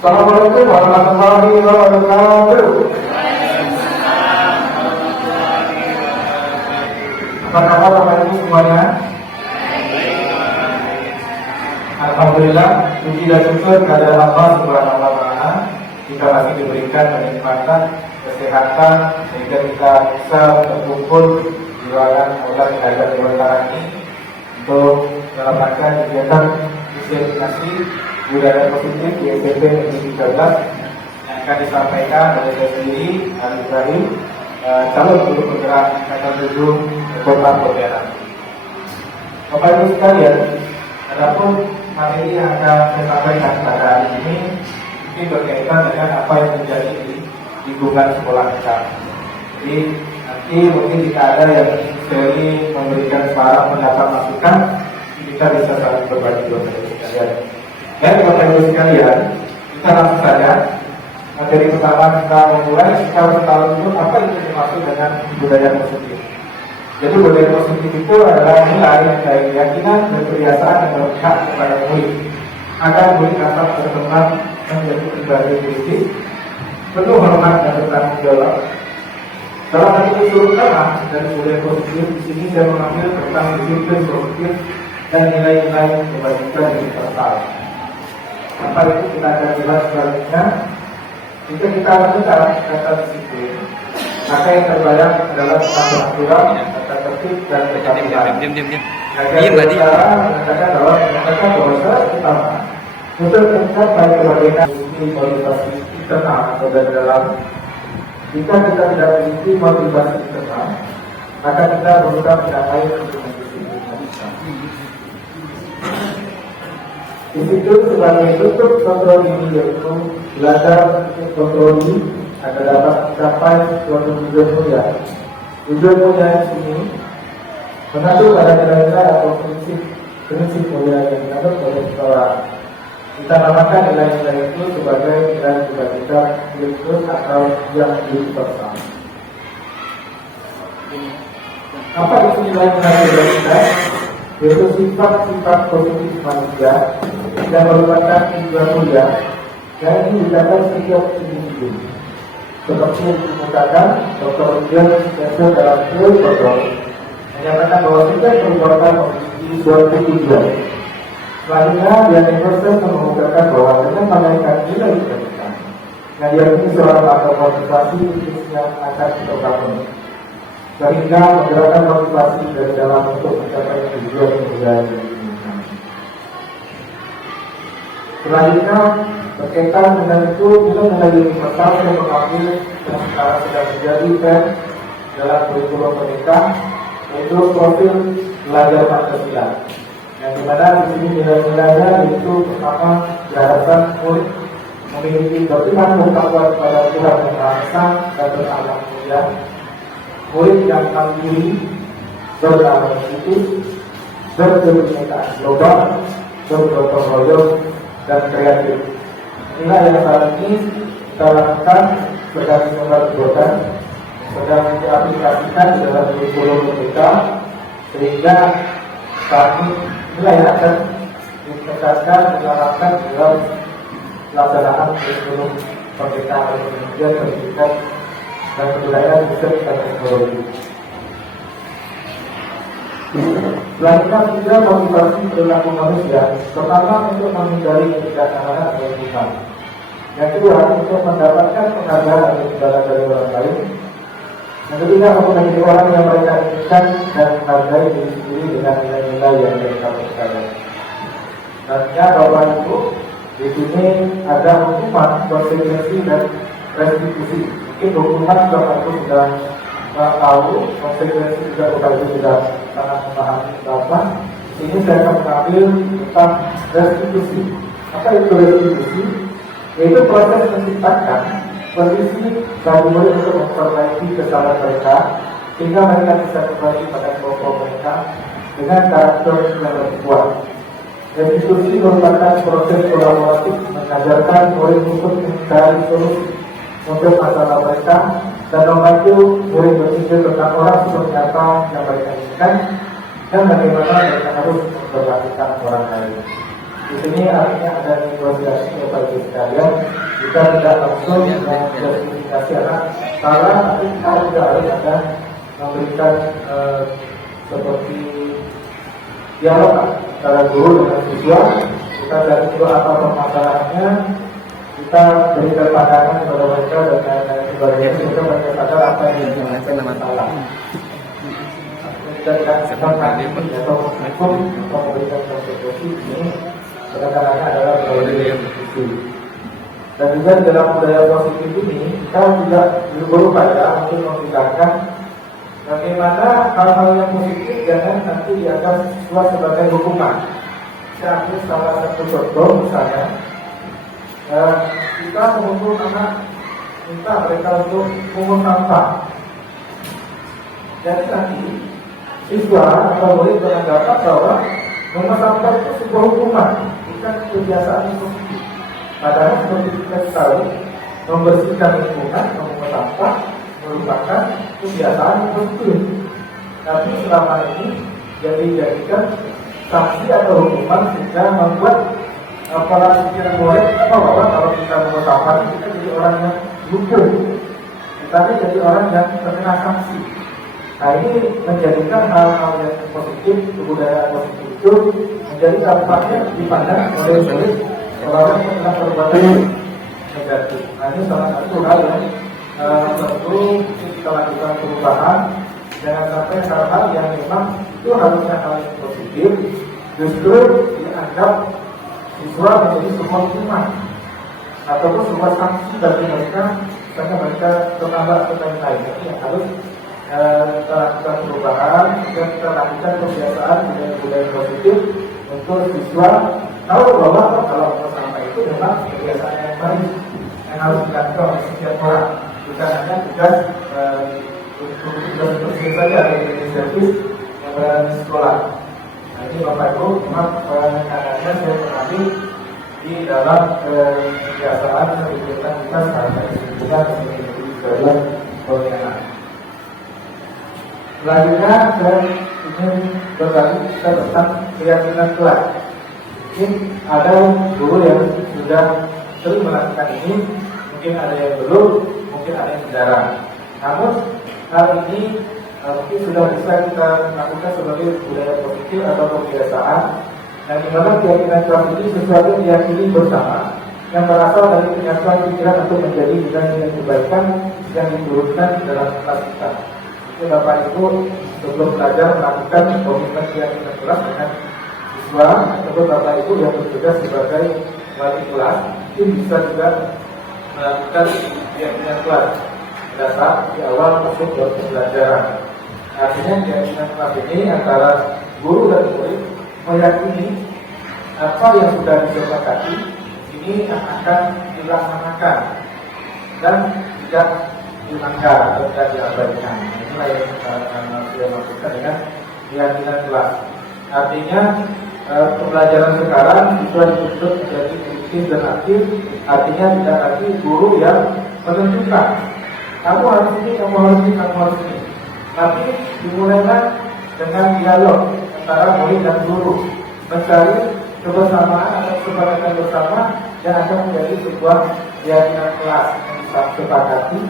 Assalamualaikum warahmatullahi wabarakatuh. Apa kabar Bapak Ibu semuanya? Alhamdulillah, puji dan syukur kepada Allah Subhanahu wa Ta'ala, kita masih diberikan kenikmatan kesehatan sehingga kita bisa berkumpul di ruangan Aula Ibadah Dewan ini untuk dalam rangka kegiatan sosialisasi budaya positif di SMP Negeri 13 yang akan disampaikan oleh saya sendiri, Ali Ibrahim, calon guru penggerak angkatan 7 Kota Pontianak. Bapak Ibu sekalian, adapun materi yang akan saya sampaikan pada hari ini mungkin berkaitan dengan apa yang terjadi di lingkungan sekolah kita. Jadi nanti mungkin jika ada yang sering memberikan saran, pendapat, masukan, kita bisa saling berbagi Bapak Ibu sekalian. Dan Bapak Ibu sekalian, kita langsung saja. Materi pertama kita memulai secara setahun dulu apa itu dimaksud dengan budaya positif. Jadi budaya positif itu adalah nilai dari keyakinan dan kebiasaan yang berpihak kepada murid agar murid dapat berkembang menjadi pribadi kritis, penuh hormat dan bertanggung jawab. Dalam hal itu seluruh utama dari budaya positif di sini saya mengambil tentang disiplin positif dan nilai-nilai kebajikan yang universal. Apa itu kita akan jelas selanjutnya. Jika kita mendengar kata disiplin, maka yang terbayang adalah tata aturan, tata tertib dan ketertiban. Diam mengatakan bahwa syarat utama untuk mencapai kemerdekaan motivasi internal atau dari dalam. Jika kita tidak memiliki motivasi internal, maka kita berusaha mencapai disiplin sebagai bentuk kontrol diri, yaitu belajar kontrol diri agar dapat mencapai suatu tujuan mulia. Tujuan mulia di sini mengatur pada nilai-nilai atau prinsip mulia yang dianut oleh seseorang. Kita namakan nilai-nilai itu sebagai nilai kebajikan virtus atau yang universal. Apa itu nilai-nilai kebajikan? Yaitu sifat-sifat positif manusia yang merupakan tujuan mulia yang ini dicapai setiap individu. Seperti yang dikemukakan Dr. Ujian Spencer dalam teori kontrol menyatakan bahwa setiap perbuatan memiliki suatu tujuan. Selanjutnya, Dian Emerson mengemukakan bahwa dengan menaikan nilai kebajikan yang diakini seorang pakar motivasi yang akan terbangun, sehingga menggerakkan motivasi dari dalam untuk mencapai tujuan mulia yang diinginkan. Selanjutnya, berkaitan dengan itu, nilai-nilai universal yang mengambil yang sekarang sedang menjadi tren dalam kurikulum pendidikan, yaitu profil belajar Pancasila. Yang dimana di sini nilai-nilainya yaitu pertama diharapkan murid memiliki beriman bertakwa kepada Tuhan Yang Maha Esa dan berakhlak mulia. Murid yang mandiri, beramal positif, berkebinekaan global, bergotong royong dan kreatif. Inilah yang saat ini kita lakukan sedang diperbuatkan, sedang diaplikasikan di dalam kurikulum kita, sehingga saat ini inilah yang akan ditekankan, dilakukan dalam pelaksanaan kurikulum pernikahan Indonesia pendidikan dan kebudayaan riset dan teknologi. Selanjutnya juga motivasi perilaku manusia, pertama untuk menghindari ketidaknyamanan dan lingkungan. Yang kedua untuk mendapatkan penghargaan atau imbalan dari orang lain. Yang ketiga untuk menjadi orang yang mereka inginkan dan menghargai diri sendiri dengan nilai-nilai yang mereka percaya. Nantinya Bapak Ibu, di sini ada hukuman, konsekuensi dan restitusi. Mungkin hukuman Bapak Ibu sudah tahu, konsekuensi juga Bapak Ibu sudah sangat memahami berapa. Ini saya akan mengambil tentang restitusi. Apa itu restitusi? Yaitu proses menciptakan kondisi bagi murid untuk memperbaiki kesalahan mereka sehingga mereka bisa kembali pada kelompok mereka dengan karakter yang lebih kuat. Restitusi merupakan proses kolaboratif mengajarkan murid untuk mencari solusi untuk masalah mereka dan membantu murid berpikir tentang orang seperti apa yang mereka inginkan dan bagaimana mereka harus memperlakukan orang lain. Di sini artinya ada negosiasi Bapak Ibu sekalian. Kita tidak langsung menjustifikasi anak salah, tapi kita juga harus ada memberikan seperti dialog antara guru dengan siswa. Kita dari itu apa permasalahannya, kita berikan pandangan kepada mereka dan lain-lain sebagainya sehingga mereka sadar apa yang dilakukan masalah. Kita tidak sedang atau hukum atau memberikan konsekuensi ini kadang-kadang adalah budaya positif. Dan juga dalam budaya positif ini kita tidak berupaya untuk membedakan bagaimana hal-hal yang positif jangan nanti dianggap siswa sebagai hukuman. Saya ambil salah satu contoh misalnya, kita mengumpul anak, minta mereka untuk mengumpul sampah. Jadi nanti siswa atau murid beranggapan bahwa mengumpul sampah itu sebuah hukuman, bukan kebiasaan yang positif. Padahal seperti kita tahu, membersihkan lingkungan, mengumpul sampah merupakan kebiasaan yang positif. Tapi selama ini jadi dijadikan sanksi atau hukuman sehingga membuat pola pikiran murid bahwa kalau kita mengumpul sampah kita jadi orang yang lugu, tetapi jadi orang yang terkena sanksi. Nah ini menjadikan hal-hal yang positif, kebudayaan positif itu menjadi dampaknya dipandang oleh murid orang yang terkena perbuatan negatif. Nah ini salah satu hal yang tentu kita lakukan perubahan. Jangan sampai hal-hal yang memang itu harusnya hal yang positif justru dianggap siswa menjadi sebuah hukuman ataupun sebuah sanksi bagi mereka karena mereka terlambat atau lain-lain. Jadi harus kita lakukan perubahan dan kita lakukan kebiasaan budaya positif untuk siswa tahu bahwa kalau bersama itu memang kebiasaan yang baik yang harus dilakukan oleh setiap orang, bukan hanya tugas untuk saja ada inisiatif yang berada di sekolah. Nah ini Bapak Ibu memang penanganannya saya pernah di dalam kebiasaan kegiatan kita seharusnya disebutkan menjadi sebuah pelayanan. Selanjutnya saya ingin berbagi tentang keyakinan kelas. Mungkin ada guru yang sudah sering melakukan ini, mungkin ada yang belum, mungkin ada yang jarang. Namun hal ini mungkin sudah bisa kita lakukan sebagai budaya positif atau kebiasaan. Dan di mana keyakinan kelas ini sesuatu yang diyakini bersama yang berasal dari kenyataan pikiran untuk menjadi nilai-nilai kebaikan yang diturunkan dalam kelas kita. Bapak Ibu sebelum belajar melakukan komitmen keyakinan kelas dengan siswa ataupun Bapak Ibu yang bertugas sebagai wali kelas itu bisa juga melakukan keyakinan kelas dasar di awal masuk ke pembelajaran. Artinya keyakinan kelas ini antara guru dan murid meyakini apa yang sudah disepakati ini akan dilaksanakan dan tidak dilanggar atau tidak diabaikan. Inilah yang saya maksudkan dengan keyakinan kelas. Artinya pembelajaran sekarang bisa dituntut menjadi aktif dan aktif. Artinya tidak lagi guru yang menentukan kamu harus ini, kamu harus ini, kamu harus ini. Tapi dimulailah dengan dialog antara murid dan guru, mencari kebersamaan atau kesepakatan bersama yang akan menjadi sebuah keyakinan kelas yang disepakati,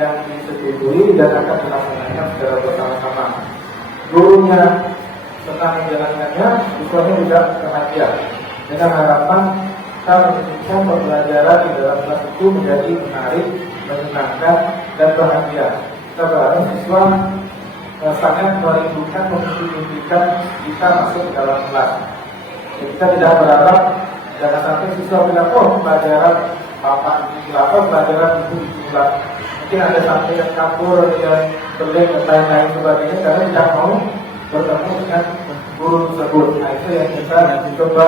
yang disetujui dan akan dilaksanakan secara bersama-sama. Gurunya senang menjalankannya, siswanya juga bahagia. Dengan harapan kita menjadikan pembelajaran di dalam kelas itu menjadi menarik, menyenangkan dan bahagia. Kita berharap siswa sangat merindukan memimpikan kita masuk ke dalam kelas. Jadi kita tidak berharap jangan sampai siswa bilang pelajaran bapak dilakukan, pelajaran itu diulang. Mungkin ada sampai yang kabur, yang berlek dan lain-lain sebagainya karena tidak mau bertemu dengan guru tersebut. Nah itu yang kita coba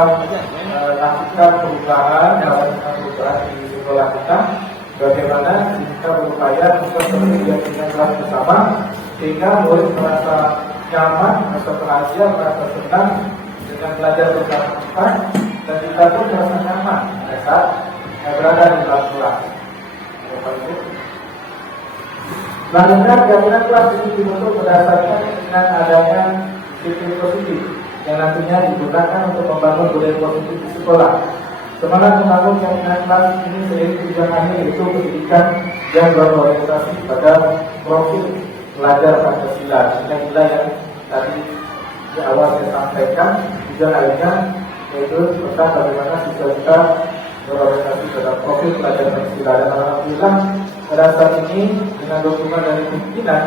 lakukan perubahan, perubahan di sekolah kita. Bagaimana kita berupaya untuk seperti yang kelas bersama sehingga murid merasa nyaman, merasa bahagia, merasa senang dengan belajar bersama kita dan kita pun merasa nyaman saat berada di dalam kelas. Selanjutnya keyakinan kelas ini dibentuk berdasarkan dengan adanya sifat positif. yang nantinya digunakan untuk membangun budaya positif di sekolah. Semangat membangun jaringan kelas ini seiring tujuannya yaitu pendidikan yang berorientasi pada profil pelajar Pancasila. Inilah yang tadi di awal saya sampaikan. Tujuan lainnya yaitu tentang bagaimana siswa kita berorientasi pada profil pelajar Pancasila. Dan alhamdulillah pada saat ini dengan dukungan dari pimpinan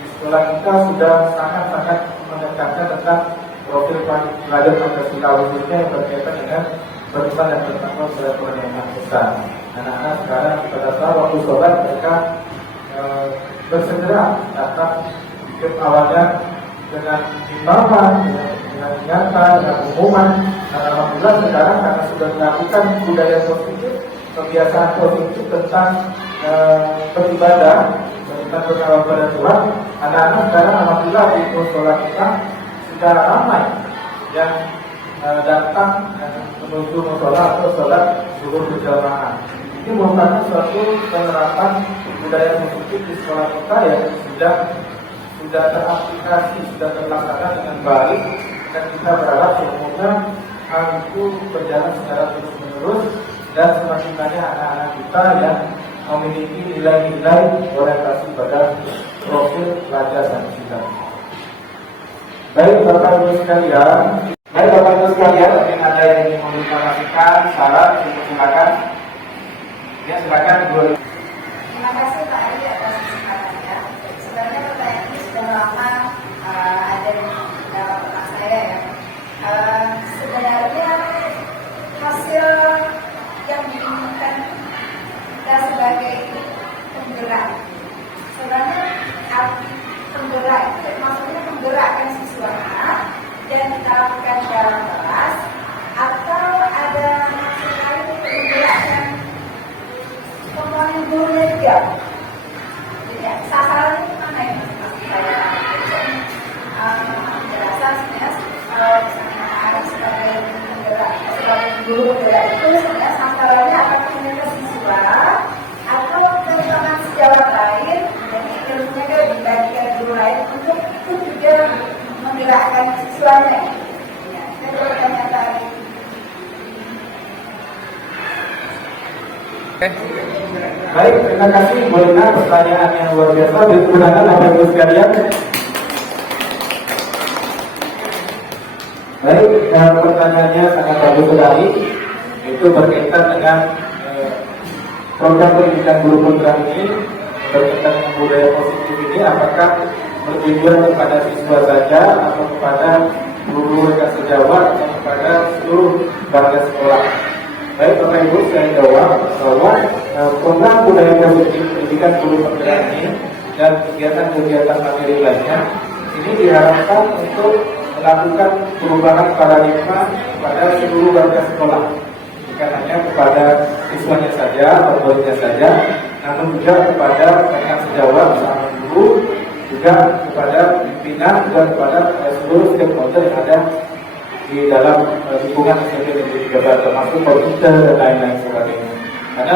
di sekolah kita sudah sangat-sangat menekankan tentang profil pelajar Pancasila, khususnya yang berkaitan dengan beriman dan bertakwa kepada Tuhan Yang Maha Esa. Anak-anak sekarang pada saat waktu sholat mereka bersegera datang ke awalnya dengan himbauan, dengan ingatan, dengan pengumuman. Dan alhamdulillah sekarang karena sudah melakukan budaya positif, kebiasaan positif tentang beribadah, beriman bertakwa kepada Tuhan. Anak-anak sekarang alhamdulillah di sekolah kita sudah ramai yang datang menuju musola atau sholat zuhur berjamaah. Ini merupakan suatu penerapan budaya positif di sekolah kita yang sudah teraplikasi, sudah terlaksana dengan baik, dan kita berharap semoga hal itu berjalan secara terus menerus dan semakin banyak anak-anak kita yang memiliki nilai-nilai orientasi pada profil pelajar Pancasila. Baik Bapak Ibu sekalian, mungkin ada yang ingin mengklarifikasikan saran, silakan. Ya, silakan Bu. Terima kasih Pak Ari atas kesempatannya. Sebenarnya pertanyaan ini sudah lama ada di dalam otak saya ya. Sebenarnya hasil yang diinginkan kita sebagai penggerak. Sebenarnya penggerak itu maksudnya menggerakkan siswa dan kita lakukan dalam kelas, atau ada maksud lain untuk menggerakkan komponen gurunya juga. Jadi sasarannya itu mana ya maksud saya? Penjelasan sebenarnya kalau misalnya ada sebagai penggerak, sebagai guru penggerak itu sebenarnya sasarannya apakah mereka siswa atau teman-teman sejawat lain, jadi ilmunya kan dibagikan guru lain untuk itu juga menggerakkan siswanya. Ya, saya bertanya tadi. Baik, terima kasih Bu Lina, pertanyaan yang luar biasa. Digunakan Bapak Ibu sekalian. Baik, pertanyaannya sangat bagus sekali. Itu berkaitan dengan program pendidikan guru penggerak ini, berkaitan dengan budaya positif ini, apakah bertujuan kepada siswa saja atau kepada guru rekan sejawat atau kepada seluruh warga sekolah. Baik Bapak Ibu, saya jawab bahwa program budaya positif pendidikan guru penggerak ini dan kegiatan-kegiatan materi lainnya ini diharapkan untuk melakukan perubahan paradigma pada seluruh warga sekolah, bukan hanya kepada siswanya saja atau muridnya saja, namun juga kepada rekan sejawat bersama guru, juga kepada pimpinan, juga kepada seluruh stakeholder yang ada di dalam lingkungan SMP Negeri 13, termasuk komputer dan lain-lain sebagainya. Karena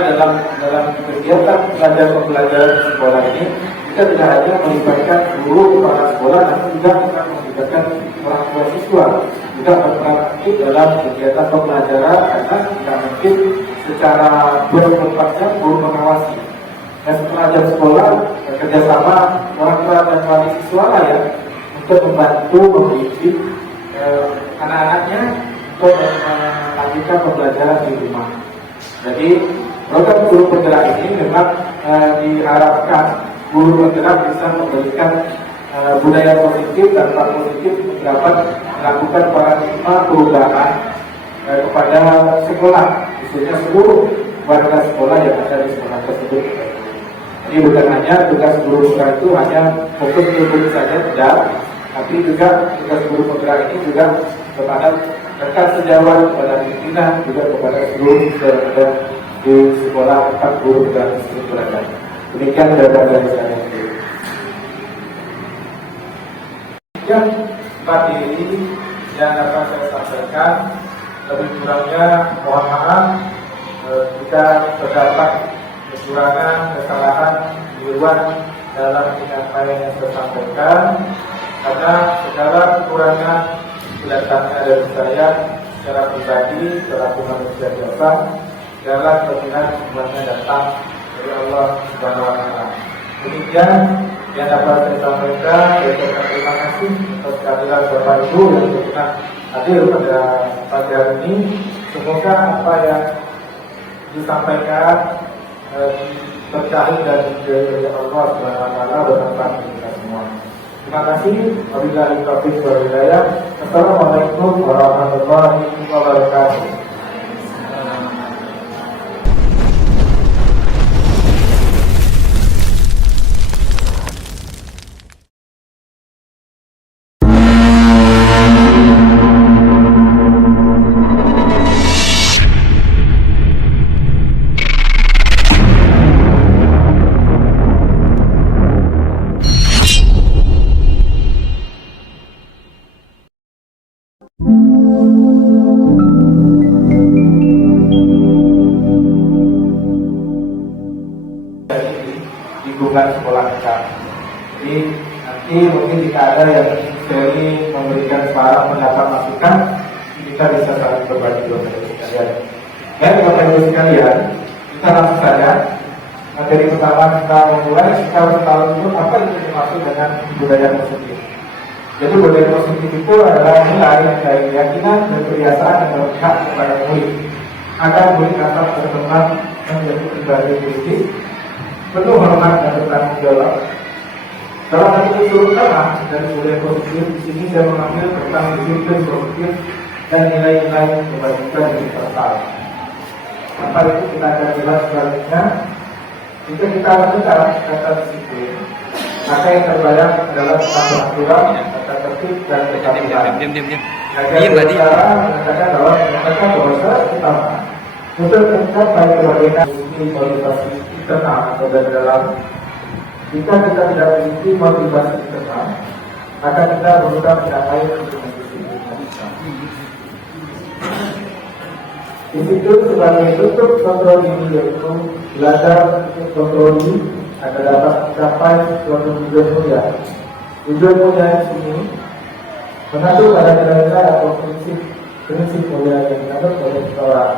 dalam kegiatan pelajar-pelajar sekolah ini kita tidak hanya melibatkan guru kepala sekolah, namun juga kita melibatkan orang tua siswa juga berperan aktif dalam kegiatan pembelajaran, karena tidak mungkin secara 24 jam guru mengawasi. Dan pelajar sekolah bekerjasama orang tua dan wali siswa lah ya untuk membantu mendidik anak-anaknya untuk melanjutkan pembelajaran di rumah. Jadi program guru penggerak ini memang diharapkan guru penggerak bisa memberikan budaya positif dan dampak positif dapat melakukan paradigma perubahan kepada sekolah, khususnya seluruh warga sekolah yang ada di sekolah tersebut. Jadi bukan hanya tugas guru penggerak itu hanya fokus ke guru saja, tidak, tapi juga tugas guru penggerak ini juga kepada rekan sejawat, kepada pimpinan, juga kepada seluruh yang ada di sekolah tempat guru penggerak tersebut berada. Demikian dari saya. Yang materi yang dapat saya sampaikan, lebih kurangnya mohon maaf jika terdapat kekurangan, kesalahan, keliruan dalam penyampaian yang saya sampaikan, karena segala kekurangan datangnya dari saya secara pribadi, secara manusia biasa, adalah kelebihan semuanya datang dari Allah Subhanahu wa Ta'ala. Demikian yang dapat saya sampaikan. Saya terima kasih atas kehadiran Bapak Ibu yang berkenan hadir pada pagi hari ini. Semoga apa yang disampaikan berkait dan dari Allah Subhanahu wa Ta'ala bermanfaat bagi kita semua. Terima kasih. Wabillahi taufiq wal hidayah. Assalamualaikum warahmatullahi wabarakatuh. Lingkungan sekolah kita. Jadi nanti mungkin jika ada yang seri memberikan suara pendapat masukan, kita bisa saling berbagi dengan sekalian. Dan Bapak Ibu sekalian, kita langsung saja. Materi pertama kita memulai secara tahun itu apa itu dimaksud dengan budaya positif. Jadi budaya positif itu adalah nilai dari keyakinan dan kebiasaan yang berpihak kepada murid agar murid dapat berkembang menjadi pribadi kritis, penuh hormat dan bertanggung jawab. Salah satu unsur utama dari budaya positif di sini saya mengambil tentang disiplin positif dan nilai-nilai kebajikan universal. Apa itu kita akan jelas selanjutnya. Jika kita mendengar kata disiplin, maka yang terbayang adalah tentang aturan, tata tertib dan ketertiban. Diam tadi. Mengatakan bahwa syarat utama untuk mencapai kemerdekaan ini motivasi internal atau dari dalam. Jika kita tidak memiliki motivasi internal, maka kita berusaha tidak lain untuk mendisiplin. Disiplin sebagai bentuk kontrol diri yaitu belajar untuk kontrol diri agar dapat mencapai suatu tujuan mulia. Tujuan mulia di sini mengatur pada nilai-nilai atau prinsip mulia yang dianut oleh seseorang.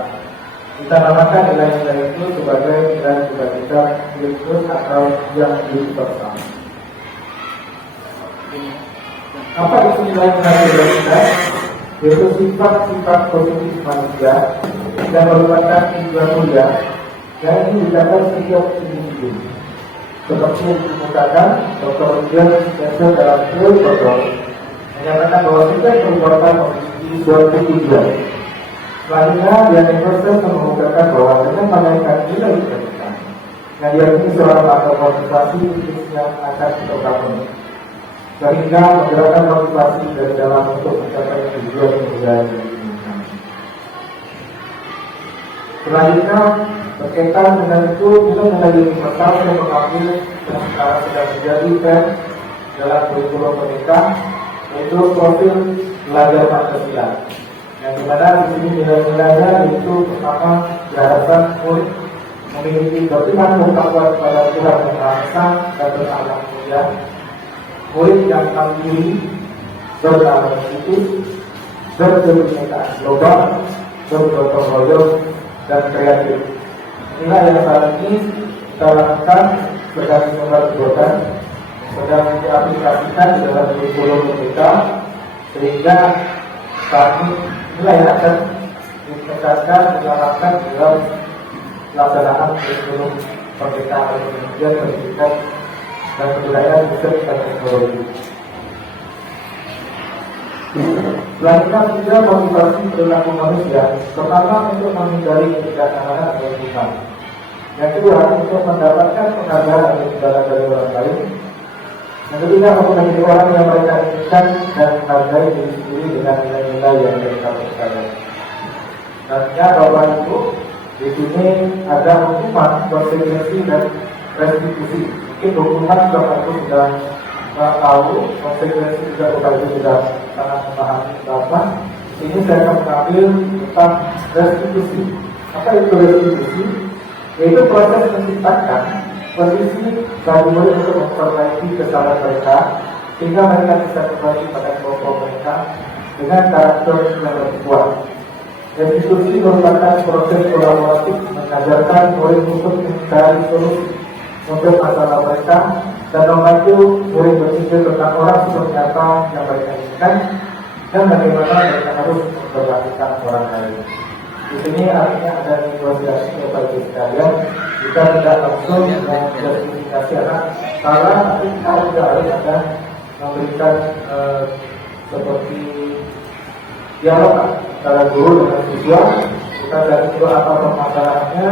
Kita namakan nilai-nilai itu sebagai nilai kebajikan universal atau yang universal. Apa itu nilai-nilai kebajikan? Yaitu sifat-sifat positif manusia yang merupakan tujuan mulia yang ingin dicapai setiap individu. Seperti yang dikemukakan Dr. Ujjal Spencer dalam teori kontrol menyatakan bahwa setiap perbuatan memiliki suatu tujuan. Selanjutnya, Dian Emerson mengemukakan bahwa dengan menggunakan nilai kebajikan yang diakini seorang faktor motivasi yang akan kita bangun, sehingga menggerakkan motivasi dari dalam untuk mencapai tujuan yang diinginkan. Selanjutnya, berkaitan dengan itu, kita menjadi universal yang mengambil yang sekarang sedang menjadi tren dalam kurikulum pendidikan, yaitu profil belajar Pancasila. Yang dimana di sini nilai-nilainya yaitu pertama diharapkan murid memiliki beriman bertakwa kepada Tuhan yang Maha Esa dan berakhlak mulia. Murid yang mandiri, beramal positif, berkebinekaan global, bergotong royong dan kreatif. Inilah yang saat ini kita lakukan sedang dilakukan, sedang diaplikasikan di dalam kurikulum kita, sehingga kami nilai yang akan ditekankan dilakukan dalam pelaksanaan kurikulum Merdeka Indonesia Pendidikan dan Kebudayaan Riset dan Teknologi. Selanjutnya juga motivasi perilaku manusia, pertama untuk menghindari ketidaknyamanan atau lingkungan. Yang kedua untuk mendapatkan penghargaan atau imbalan dari orang lain. Yang ketiga untuk menjadi orang yang mereka inginkan dan menghargai diri sendiri dengan nilai-nilai yang mereka percaya. Nantinya Bapak Ibu, di sini ada hukuman, konsekuensi dan restitusi. Mungkin hukuman Bapak Ibu sudah tahu, konsekuensi juga Bapak Ibu sudah sangat memahami apa. Ini saya akan mengambil tentang restitusi. Apa itu restitusi? Yaitu proses menciptakan kondisi bagi murid untuk memperbaiki kesalahan mereka sehingga mereka bisa kembali pada kelompok mereka dengan karakter yang lebih kuat. Dan diskusi merupakan proses kolaboratif mengajarkan murid untuk mencari solusi untuk masalah mereka dan membantu murid berpikir tentang orang seperti apa yang mereka inginkan dan bagaimana mereka harus memperlakukan orang lain. Di sini artinya ada negosiasi bagi sekalian. Kita tidak langsung menjustifikasi anak salah, tapi kita juga harus ada memberikan seperti dialog antara guru dengan siswa. Kita cari dulu apa permasalahannya,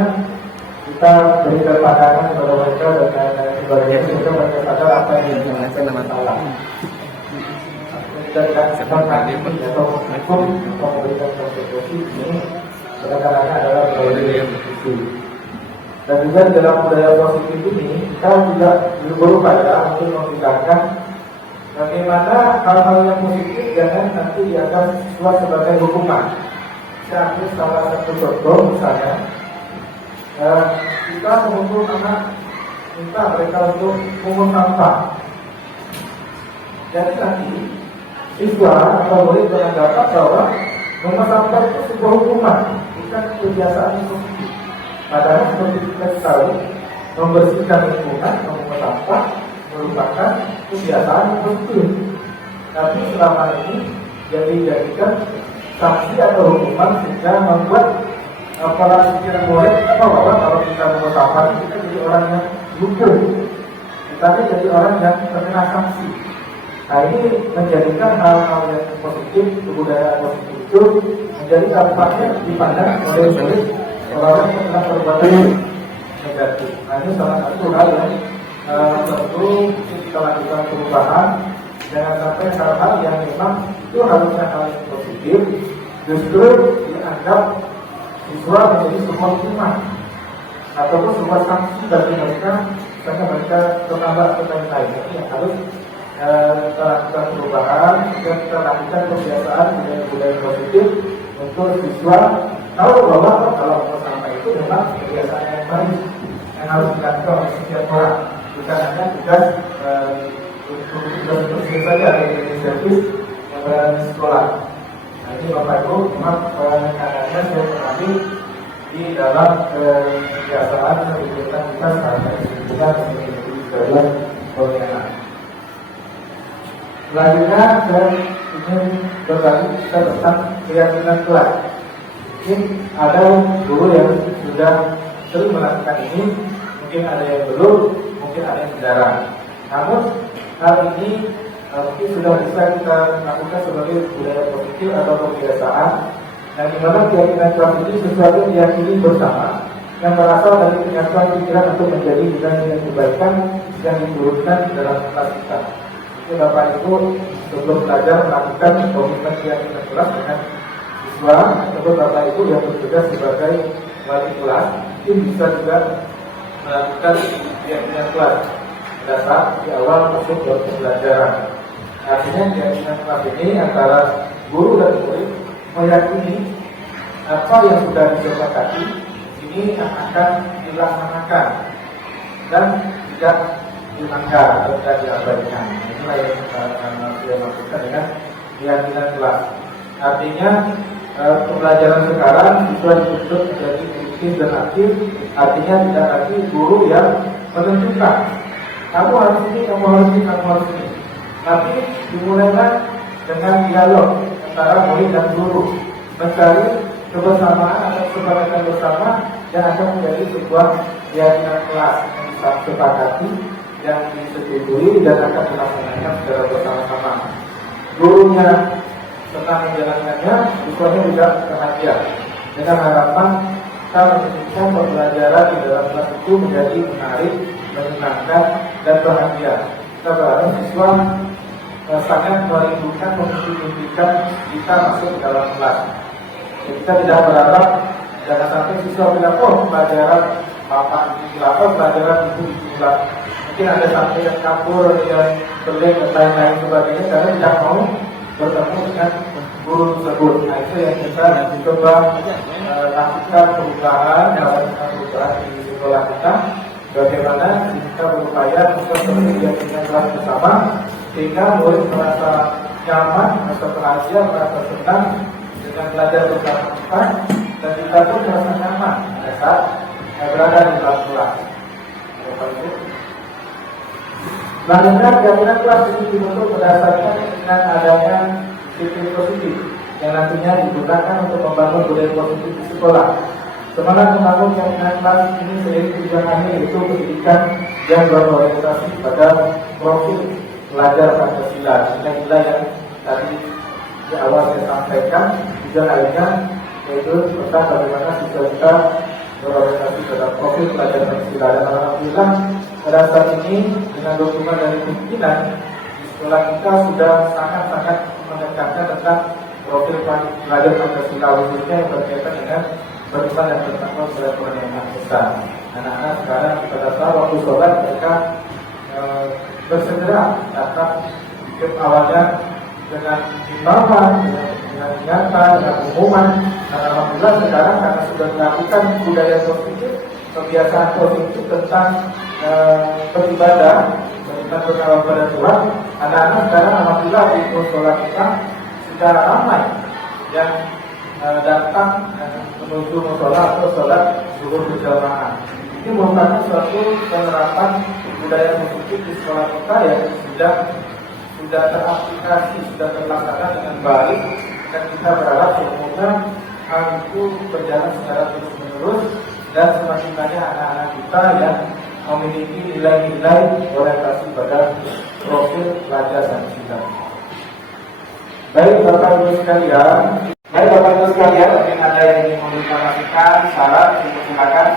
kita berikan pandangan kepada mereka dan lain-lain sebagainya sehingga mereka sadar apa yang dilakukan masalah. Kita tidak sepakat atau hukum atau memberikan konsekuensi ini kadang-kadang adalah melalui diskusi. Dan juga dalam budaya positif ini kita juga berupaya untuk membedakan bagaimana hal-hal yang positif jangan nanti dianggap siswa sebagai hukuman. Saya ambil salah satu contoh misalnya, kita mengumpul anak, minta mereka untuk mengumpul sampah. Jadi nanti siswa atau murid beranggapan bahwa mengumpul sampah itu sebuah hukuman, bukan kebiasaan yang positif. Padahal seperti kita tahu, membersihkan lingkungan, mengumpul sampah merupakan kebiasaan yang positif. Tapi selama ini jadi dijadikan sanksi atau hukuman sehingga membuat pola pikir murid bahwa kalau kita mengumpul sampah kita jadi orang yang lucu, tetapi jadi orang yang terkena sanksi. Nah ini menjadikan hal-hal yang positif, kebudayaan positif itu menjadi dampaknya dipandang oleh murid orang yang telah perbuatan negatif. Nah ini salah satu hal yang tentu kita lakukan perubahan. Jangan sampai hal-hal yang memang itu harusnya hal yang positif justru dianggap siswa menjadi sebuah hukuman ataupun sebuah sanksi bagi mereka sehingga mereka terlambat ke lain-lain. Ini yang harus kita lakukan perubahan dan kita lakukan kebiasaan budaya positif untuk siswa tahu bahwa kalau bersama itu memang kebiasaan yang baik yang harus dilakukan oleh setiap orang, bukan hanya tugas untuk saja ada inisiatif yang berada di sekolah. Nah ini Bapak Ibu memang penekanan saya mengambil di dalam kebiasaan kegiatan kita sebagai pendidikan menjadi sekalian pembinaan. Selanjutnya saya ingin berbagi kita tentang keyakinan kelas. Mungkin ada guru yang sudah sering melakukan ini, mungkin ada yang belum, mungkin ada yang jarang. Namun hal ini mungkin sudah bisa kita lakukan sebagai budaya positif atau kebiasaan, dan di mana keyakinan kelas ini sesuatu yang diyakini bersama yang berasal dari kenyataan pikiran untuk menjadi nilai-nilai kebaikan yang diturunkan dalam kelas kita. Jadi Bapak Ibu sebelum belajar melakukan komitmen keyakinan kelas dengan siswa ataupun Bapak Ibu yang bertugas sebagai wali kelas mungkin bisa juga melakukan keyakinan kelas pada saat di awal masuk ke pembelajaran. Artinya keyakinan kelas ini antara guru dan murid meyakini apa yang sudah disepakati ini akan dilaksanakan dan tidak dilanggar atau tidak diabaikan. Inilah yang saya maksudkan dengan keyakinan kelas. Artinya pembelajaran sekarang siswa dituntut menjadi kritis dan aktif. Artinya tidak lagi guru yang menentukan kamu harus ini, kamu harus ini, kamu harus ini. Tapi dimulailah dengan dialog antara murid dan guru, mencari kebersamaan atau kesepakatan bersama yang akan menjadi sebuah keyakinan kelas yang disepakati, yang disetujui dan akan dilaksanakan secara bersama-sama. Gurunya tentang menjalankannya, siswanya juga bahagia. Dengan harapan kita menjadikan pembelajaran di dalam kelas itu menjadi menarik, menyenangkan dan bahagia. Kita berharap siswa sangat merindukan memimpikan kita masuk ke dalam kelas. Kita tidak berharap jangan sampai siswa bilang, oh pelajaran bapak dilakukan, pelajaran itu diulang. Mungkin ada sampai yang kabur, yang berleng dan lain-lain sebagainya karena tidak mau bertemu dengan guru tersebut. Nah itu yang kita coba lakukan perubahan di sekolah kita. Bagaimana kita berupaya untuk menjadi kelas bersama sehingga murid merasa nyaman, merasa bahagia, merasa senang dengan belajar bersama kita, dan kita pun merasa nyaman pada saat berada di dalam kelas. Selanjutnya, keyakinan kelas ini dibentuk berdasarkan dengan adanya sifat positif yang nantinya digunakan untuk membangun budaya positif di sekolah. Semangat membangun keyakinan kelas ini seiring tujuannya yaitu pendidikan yang berorientasi pada profil pelajar Pancasila. Nilai-nilai yang tadi di awal saya sampaikan, tujuan lainnya yaitu tentang bagaimana siswa kita berorientasi pada profil pelajar Pancasila. Dan alhamdulillah pada saat ini dengan dukungan dari pimpinan di sekolah kita sudah sangat-sangat menekankan tentang profil pelajar Pancasila, khususnya yang berkaitan dengan beriman dan bertakwa kepada Tuhan Yang Maha Esa. Anak-anak sekarang pada saat waktu sholat mereka bersegera datang ke awalnya dengan imaman, dengan ingatan, dengan umuman. Dan alhamdulillah sekarang karena sudah melakukan budaya positif, kebiasaan positif tentang beribadah, beriman bertakwa kepada Tuhan, anak-anak sekarang alhamdulillah di sekolah kita sudah ramai yang datang menuju musola atau sholat zuhur berjamaah. Ini merupakan suatu penerapan budaya positif di sekolah kita yang sudah teraplikasi, sudah terlaksana dengan baik, dan kita berharap semoga hal itu berjalan secara terus-menerus dan semakin banyak anak-anak kita yang memiliki nilai-nilai orientasi pada profil pelajar Pancasila. Baik Bapak Ibu sekalian, mungkin ada yang ingin menginformasikan, syarat, silakan.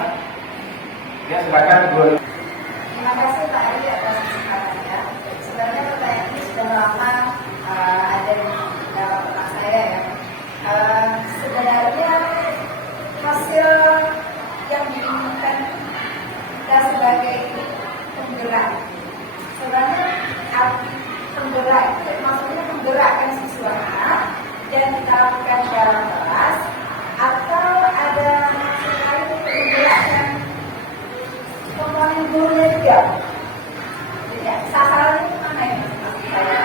Ya, silakan Bu. Terima kasih Pak Ari atas kesempatannya. Sebenarnya pertanyaan ini sudah lama ada di dalam otak saya ya. Sebenarnya hasil yang diinginkan kita sebagai penggerak. Sebenarnya penggerak itu maksudnya menggerakkan siswa dan kita lakukan dalam kelas, atau ada maksud lain menggerakkan komponen gurunya juga. Jadi sasarannya itu mana ya maksud saya?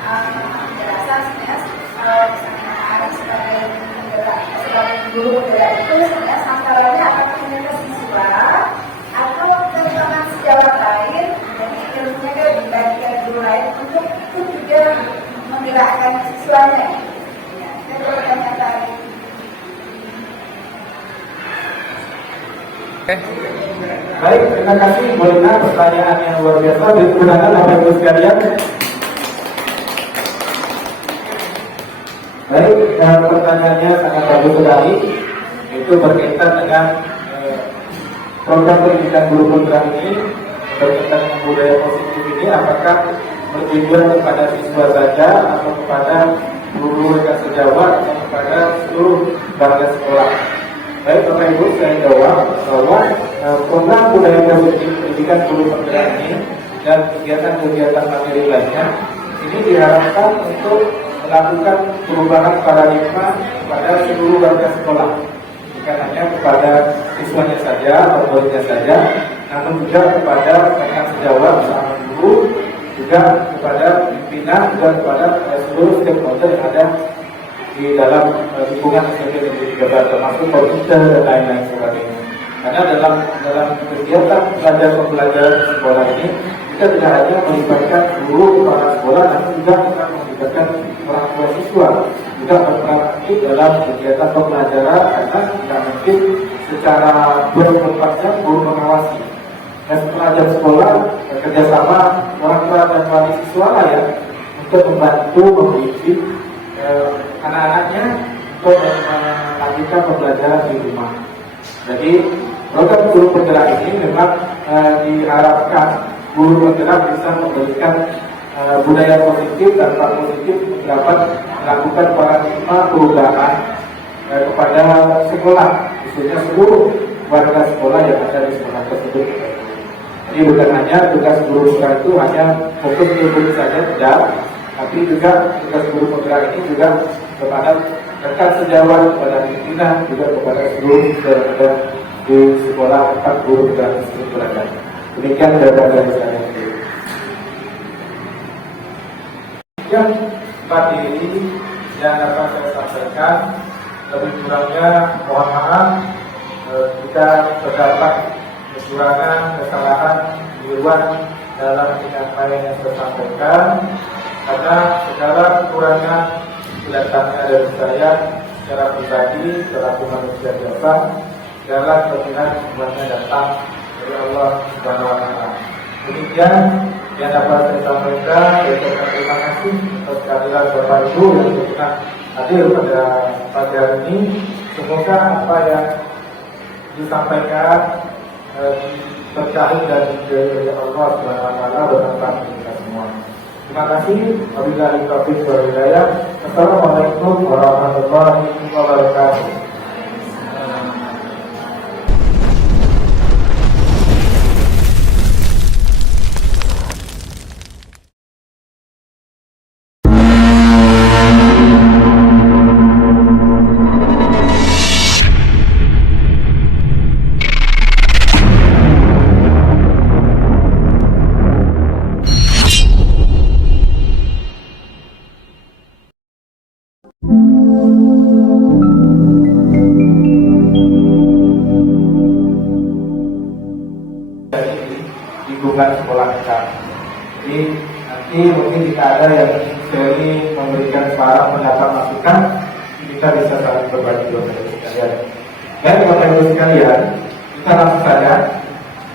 Penjelasan sebenarnya kalau misalnya Ari sebagai penggerak, sebagai guru penggerak itu sebenarnya sasarannya apakah mereka siswa atau teman-teman sejawat lain, jadi ilmunya kan dibagikan guru lain untuk itu juga menggerakkan siswanya. Ya, itu pertanyaan tadi. Baik, terima kasih Bu Lina, pertanyaan yang luar biasa. Digunakan Bapak Ibu sekalian. Baik, pertanyaannya sangat bagus sekali. Itu berkaitan dengan program pendidikan guru penggerak ini, berkaitan dengan budaya positif ini, apakah bertujuan kepada siswa saja atau kepada guru rekan sejawat atau kepada seluruh warga sekolah. Baik Bapak Ibu, saya jawab bahwa program budaya positif pendidikan guru penggerak ini dan kegiatan-kegiatan materi lainnya ini diharapkan untuk melakukan perubahan paradigma kepada seluruh warga sekolah, bukan hanya kepada siswanya saja atau muridnya saja, namun juga kepada rekan sejawat bersama guru, juga kepada pimpinan, juga kepada seluruh stakeholder yang ada di dalam lingkungan SMP Negeri 3 termasuk komputer dan lain-lain sebagainya. Karena dalam kegiatan belajar pembelajaran di sekolah ini kita tidak hanya melibatkan guru kepala sekolah, namun juga kita melibatkan orang tua siswa juga berperan aktif dalam kegiatan pembelajaran, karena tidak mungkin secara 24 jam guru mengawasi. Dan setelah jam sekolah kerjasama orang tua dan wali siswa lah ya untuk membantu membimbing anak-anaknya untuk melanjutkan pembelajaran di rumah. Jadi program guru penggerak ini memang diharapkan guru penggerak bisa memberikan budaya positif dan dampak positif dapat melakukan paradigma perubahan kepada sekolah, khususnya seluruh warga sekolah yang ada di sekolah tersebut. Jadi bukan hanya tugas guru penggerak itu hanya fokus ke guru saja, tidak, tapi juga tugas guru penggerak ini juga kepada rekan sejawat, kepada pimpinan, juga kepada seluruh yang ada di sekolah tempat guru penggerak tersebut berada. Demikian jawaban dari saya. Yang materi yang dapat saya sampaikan, lebih kurangnya mohon maaf jika terdapat kekurangan, kesalahan, keliruan dalam penyampaian yang saya sampaikan, karena segala kekurangan datangnya dari saya secara pribadi, selaku manusia biasa, segala kelebihan semuanya datang dari Allah Subhanahu wa Ta'ala. Demikian yang dapat saya sampaikan. Terima kasih atas kehadiran Bapak Ibu yang berkenan hadir pada pagi hari ini. Semoga apa yang disampaikan tercahaya dan dari Allah Subhanahu wa Ta'ala bermanfaat bagi kita semua. Terima kasih. Wabillahi taufiq wal hidayah. Assalamualaikum warahmatullahi wabarakatuh. Lingkungan sekolah kita. Jadi nanti mungkin jika ada yang sering memberikan saran, pendapat, masukan, kita bisa saling berbagi dengan sekalian. Dan Bapak Ibu sekalian, kita langsung saja.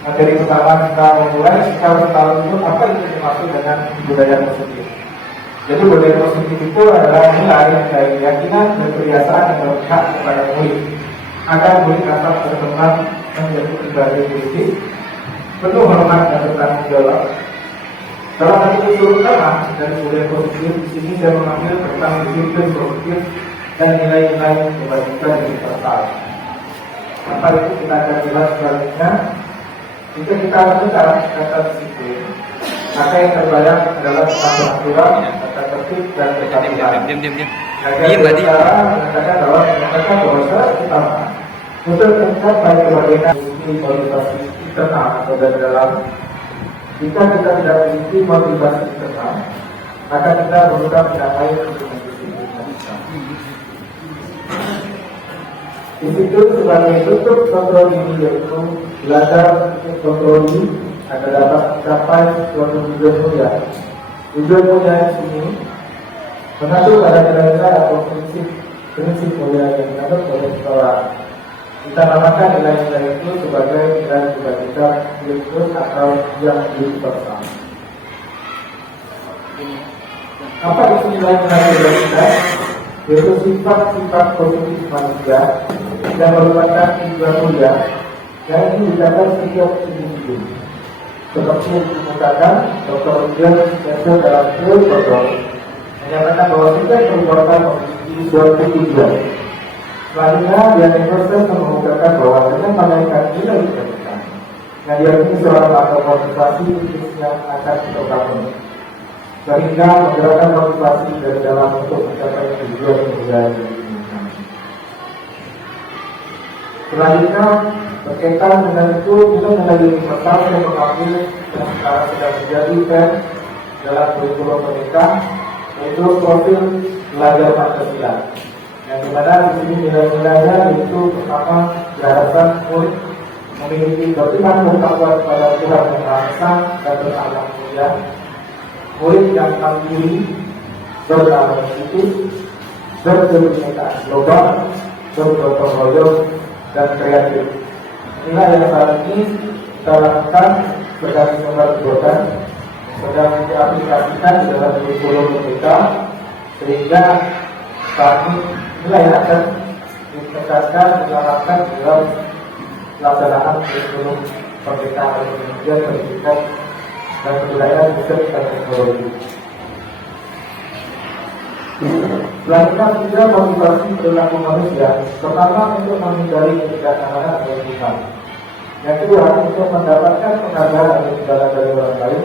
Materi pertama kita memulai secara tahu dulu apa itu dimaksud dengan budaya positif. Jadi budaya positif itu adalah nilai dari keyakinan dan kebiasaan yang berpihak kepada murid agar murid dapat berkembang menjadi pribadi kritis, penuh hormat dan bertanggung jawab. Dalam hal itu utama dari budaya positif di sini saya mengambil tentang disiplin positif dan nilai-nilai kebajikan yang universal. Apa itu kita akan jelas selanjutnya. Jika kita mendengar kata disiplin, maka yang terbayang adalah tata aturan, tata tertib dan ketertiban. Diam mengatakan bahwa syarat utama untuk mencapai kemerdekaan motivasi internal atau dari dalam. Jika kita tidak memiliki motivasi internal, maka kita berusaha mencapai disiplin. Disiplin sebagai bentuk kontrol diri, yaitu belajar untuk kontrol diri agar dapat mencapai suatu tujuan mulia. Tujuan mulia di sini mengatur pada nilai-nilai atau prinsip mulia yang dianggap oleh seseorang. Kita namakan nilai-nilai itu sebagai nilai kebajikan virtus atau yang universal. Apa itu nilai-nilai kebajikan? Yaitu sifat-sifat positif manusia yang merupakan tujuan mulia yang ini dicapai setiap individu. Seperti yang dikemukakan Dr. Ujian Spencer dalam teori kontrol menyatakan bahwa setiap perbuatan memiliki suatu tujuan. Selanjutnya, Dian Emerson mengemukakan bahwa dengan menaikkan nilai kebajikan yang diakini seorang atau motivasi yang akan kita bangun, sehingga menggerakkan motivasi dari dalam untuk mencapai tujuan yang diinginkan. Selanjutnya, berkaitan dengan itu, kita menjadi universal yang mengambil yang sekarang sedang menjadi tren dalam kurikulum pendidikan, yaitu profil belajar Pancasila. Yang dimana di sini nilai-nilainya yaitu pertama diharapkan murid memiliki beriman bertakwa kepada Tuhan yang Maha Esa dan berakhlak mulia, murid yang mandiri, beramal positif, berkebinekaan global, bergotong royong dan kreatif. Inilah yang saat ini kita lakukan sedang dicoba sedang diaplikasikan di dalam kurikulum kita, sehingga kami inilah yang akan ditekankan dilakukan dalam pelaksanaan kurikulum Merdeka Indonesia Pendidikan dan Kebudayaan Riset dan Teknologi. Selanjutnya juga motivasi perilaku manusia, pertama untuk menghindari ketidaknyamanan atau lingkungan. Yang kedua untuk mendapatkan penghargaan atau imbalan dari orang lain.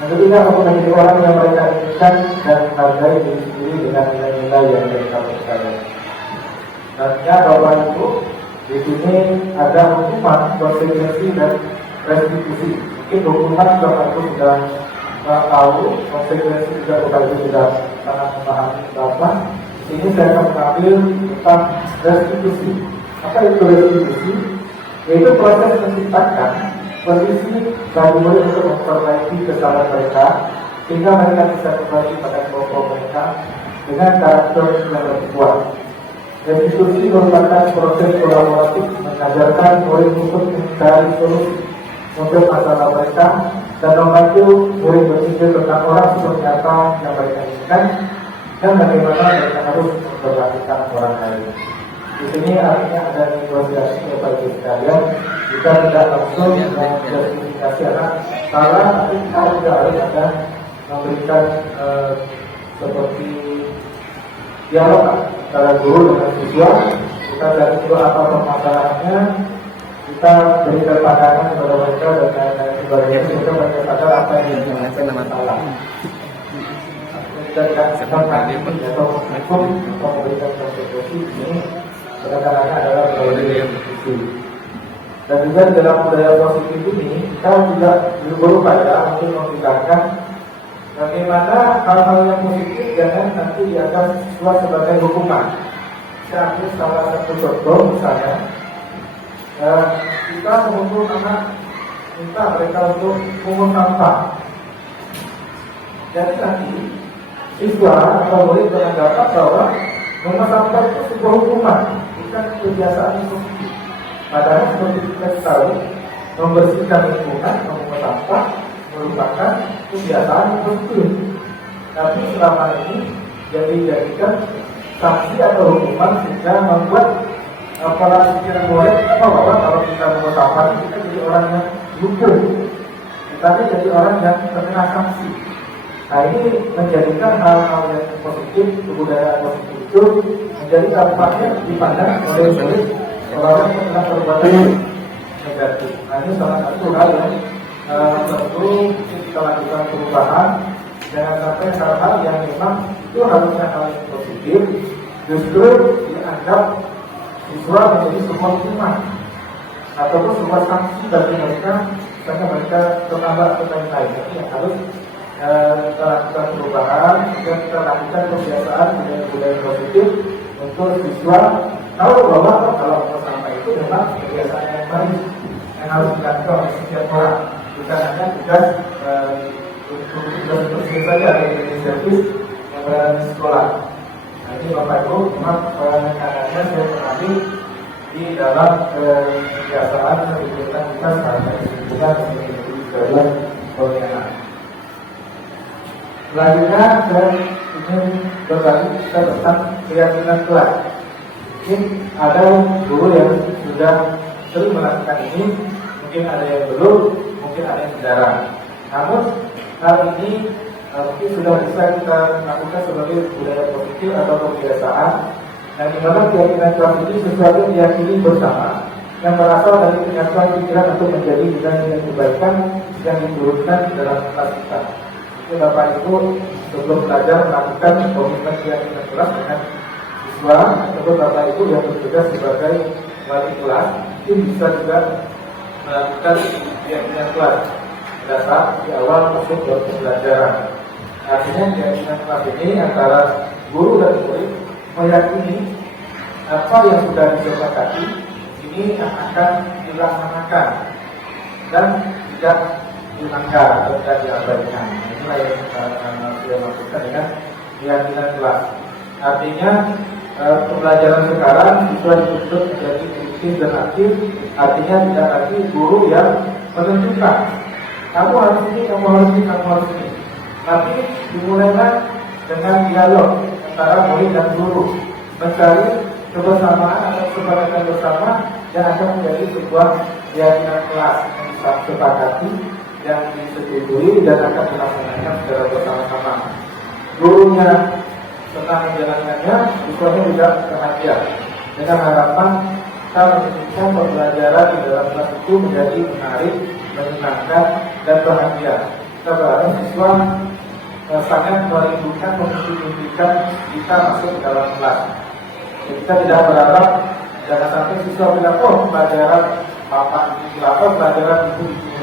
Yang ketiga untuk menjadi orang yang mereka inginkan dan menghargai diri sendiri dengan nilai-nilai yang mereka percaya. Nantinya Bapak Ibu, di sini ada hukuman, konsekuensi dan restitusi. Mungkin hukuman Bapak Ibu sudah tahu konsekuensi juga Bapak Ibu sudah sangat memahami bahwa ini saya akan mengambil tentang restitusi. Apa itu restitusi? Yaitu proses menciptakan kondisi bagi murid untuk memperbaiki kesalahan mereka sehingga mereka bisa kembali pada kelompok mereka dengan karakter yang lebih kuat. Restitusi merupakan proses kolaboratif mengajarkan murid untuk mencari solusi untuk masalah mereka dan membantu murid berpikir tentang orang seperti apa yang mereka inginkan dan bagaimana mereka harus memperlakukan orang lain. Di sini artinya ada negosiasi Bapak Ibu sekalian. Kita tidak langsung menjustifikasi anak salah, tapi kita juga harus ada memberikan seperti dialog antara guru dengan siswa. Kita dari itu apa permasalahannya, kita berikan pandangan kepada mereka dan lain-lain sebagainya sehingga mereka sadar apa yang dilakukan masalah. Kita tidak atau hukum atau memberikan konsekuensi ini kadang-kadang adalah budaya positif. Dan juga dalam budaya positif ini kita juga berupaya untuk membedakan bagaimana hal-hal yang positif jangan nanti dianggap siswa sebagai hukuman. Saya ambil salah satu contoh misalnya, kita mengumpul anak minta mereka untuk pungut sampah. Jadi nanti siswa atau murid beranggapan bahwa pungut sampah itu sebuah hukuman, bukan kebiasaan yang positif. Padahal seperti kita tahu, membersihkan lingkungan, memungut sampah merupakan kebiasaan yang positif. Tapi selama ini jadi dijadikan sanksi atau hukuman sehingga membuat pola pikiran murid bahwa kalau kita memungut sampah kita jadi orang yang lugu, tetapi jadi orang yang terkena sanksi. Nah ini menjadikan hal-hal yang positif, kebudayaan positif itu menjadi dampaknya dipandang oleh murid orang yang terkena perbuatan negatif. Nah ini salah satu hal yang tentu kita lakukan perubahan. Jangan sampai hal-hal yang memang itu harusnya hal yang positif justru dianggap siswa menjadi sebuah hukuman ataupun sebuah sanksi bagi mereka karena mereka terlambat atau lain-lain. Jadi yang harus kita lakukan perubahan dan kita lakukan kebiasaan dengan budaya positif untuk siswa tahu bahwa kalau bersama itu memang kebiasaan yang baik yang harus dilakukan oleh setiap orang, bukan hanya tugas untuk saja ada inisiatif yang berada di sekolah. Nah ini Bapak Ibu memang penanganannya saya mengambil di dalam kebiasaan kegiatan kita sebagai lingkungan menjadi sebuah pelayanan. Selanjutnya saya ingin berbagi tentang keyakinan kelas. Mungkin ada guru yang sudah sering melakukan ini, mungkin ada yang belum, mungkin ada yang jarang. Namun hal ini mungkin sudah bisa kita lakukan sebagai budaya positif atau kebiasaan. Dan di mana keyakinan kelas ini sesuatu yang diyakini bersama yang berasal dari kenyataan pikiran untuk menjadi nilai kebaikan yang diturunkan dalam kelas kita. Bapak Ibu sebelum belajar melakukan komitmen keyakinan kelas dengan siswa ataupun Bapak Ibu yang bertugas sebagai wali kelas itu bisa juga melakukan keyakinan kelas pada saat di awal masuk ke pembelajaran. Artinya keyakinan kelas ini antara guru dan murid meyakini apa yang sudah disepakati ini akan dilaksanakan dan tidak dilanggar atau tidak diabaikan. Inilah yang kita maksudkan dengan keyakinan kelas. Artinya pembelajaran sekarang siswa dituntut menjadi aktif dan aktif. Artinya tidak lagi guru yang menentukan kamu harus ini, kamu harus ini, kamu harus ini. Tapi dimulailah dengan dialog antara murid dan guru, mencari kebersamaan atau kesepakatan bersama yang akan menjadi sebuah keyakinan kelas yang disepakati, yang disetujui dan akan dilaksanakan secara bersama-sama. Gurunya senang menjalankannya, siswanya juga bahagia. Dengan harapan kita menjadikan pembelajaran di dalam kelas itu menjadi menarik, menyenangkan dan bahagia. Kita berharap siswa sangat merindukan memimpikan kita masuk ke dalam kelas. Jadi kita tidak berharap jangan sampai siswa bilang pelajaran bapak ini pelajaran ibu ini.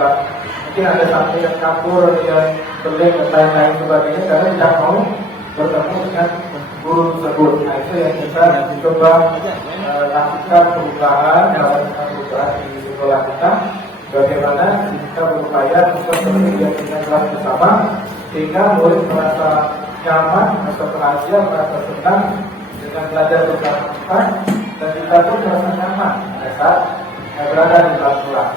Mungkin ada satu yang kabur yang berlek dan lain-lain sebagainya karena tidak mau bertemu dengan guru tersebut. Nah, itu yang kita coba lakukan perubahan di sekolah kita. Bagaimana kita berupaya untuk menjadikan kelas bersama sehingga murid merasa nyaman, merasa bahagia, merasa senang dengan belajar bersama kita, dan kita pun merasa nyaman pada saat berada di dalam kelas.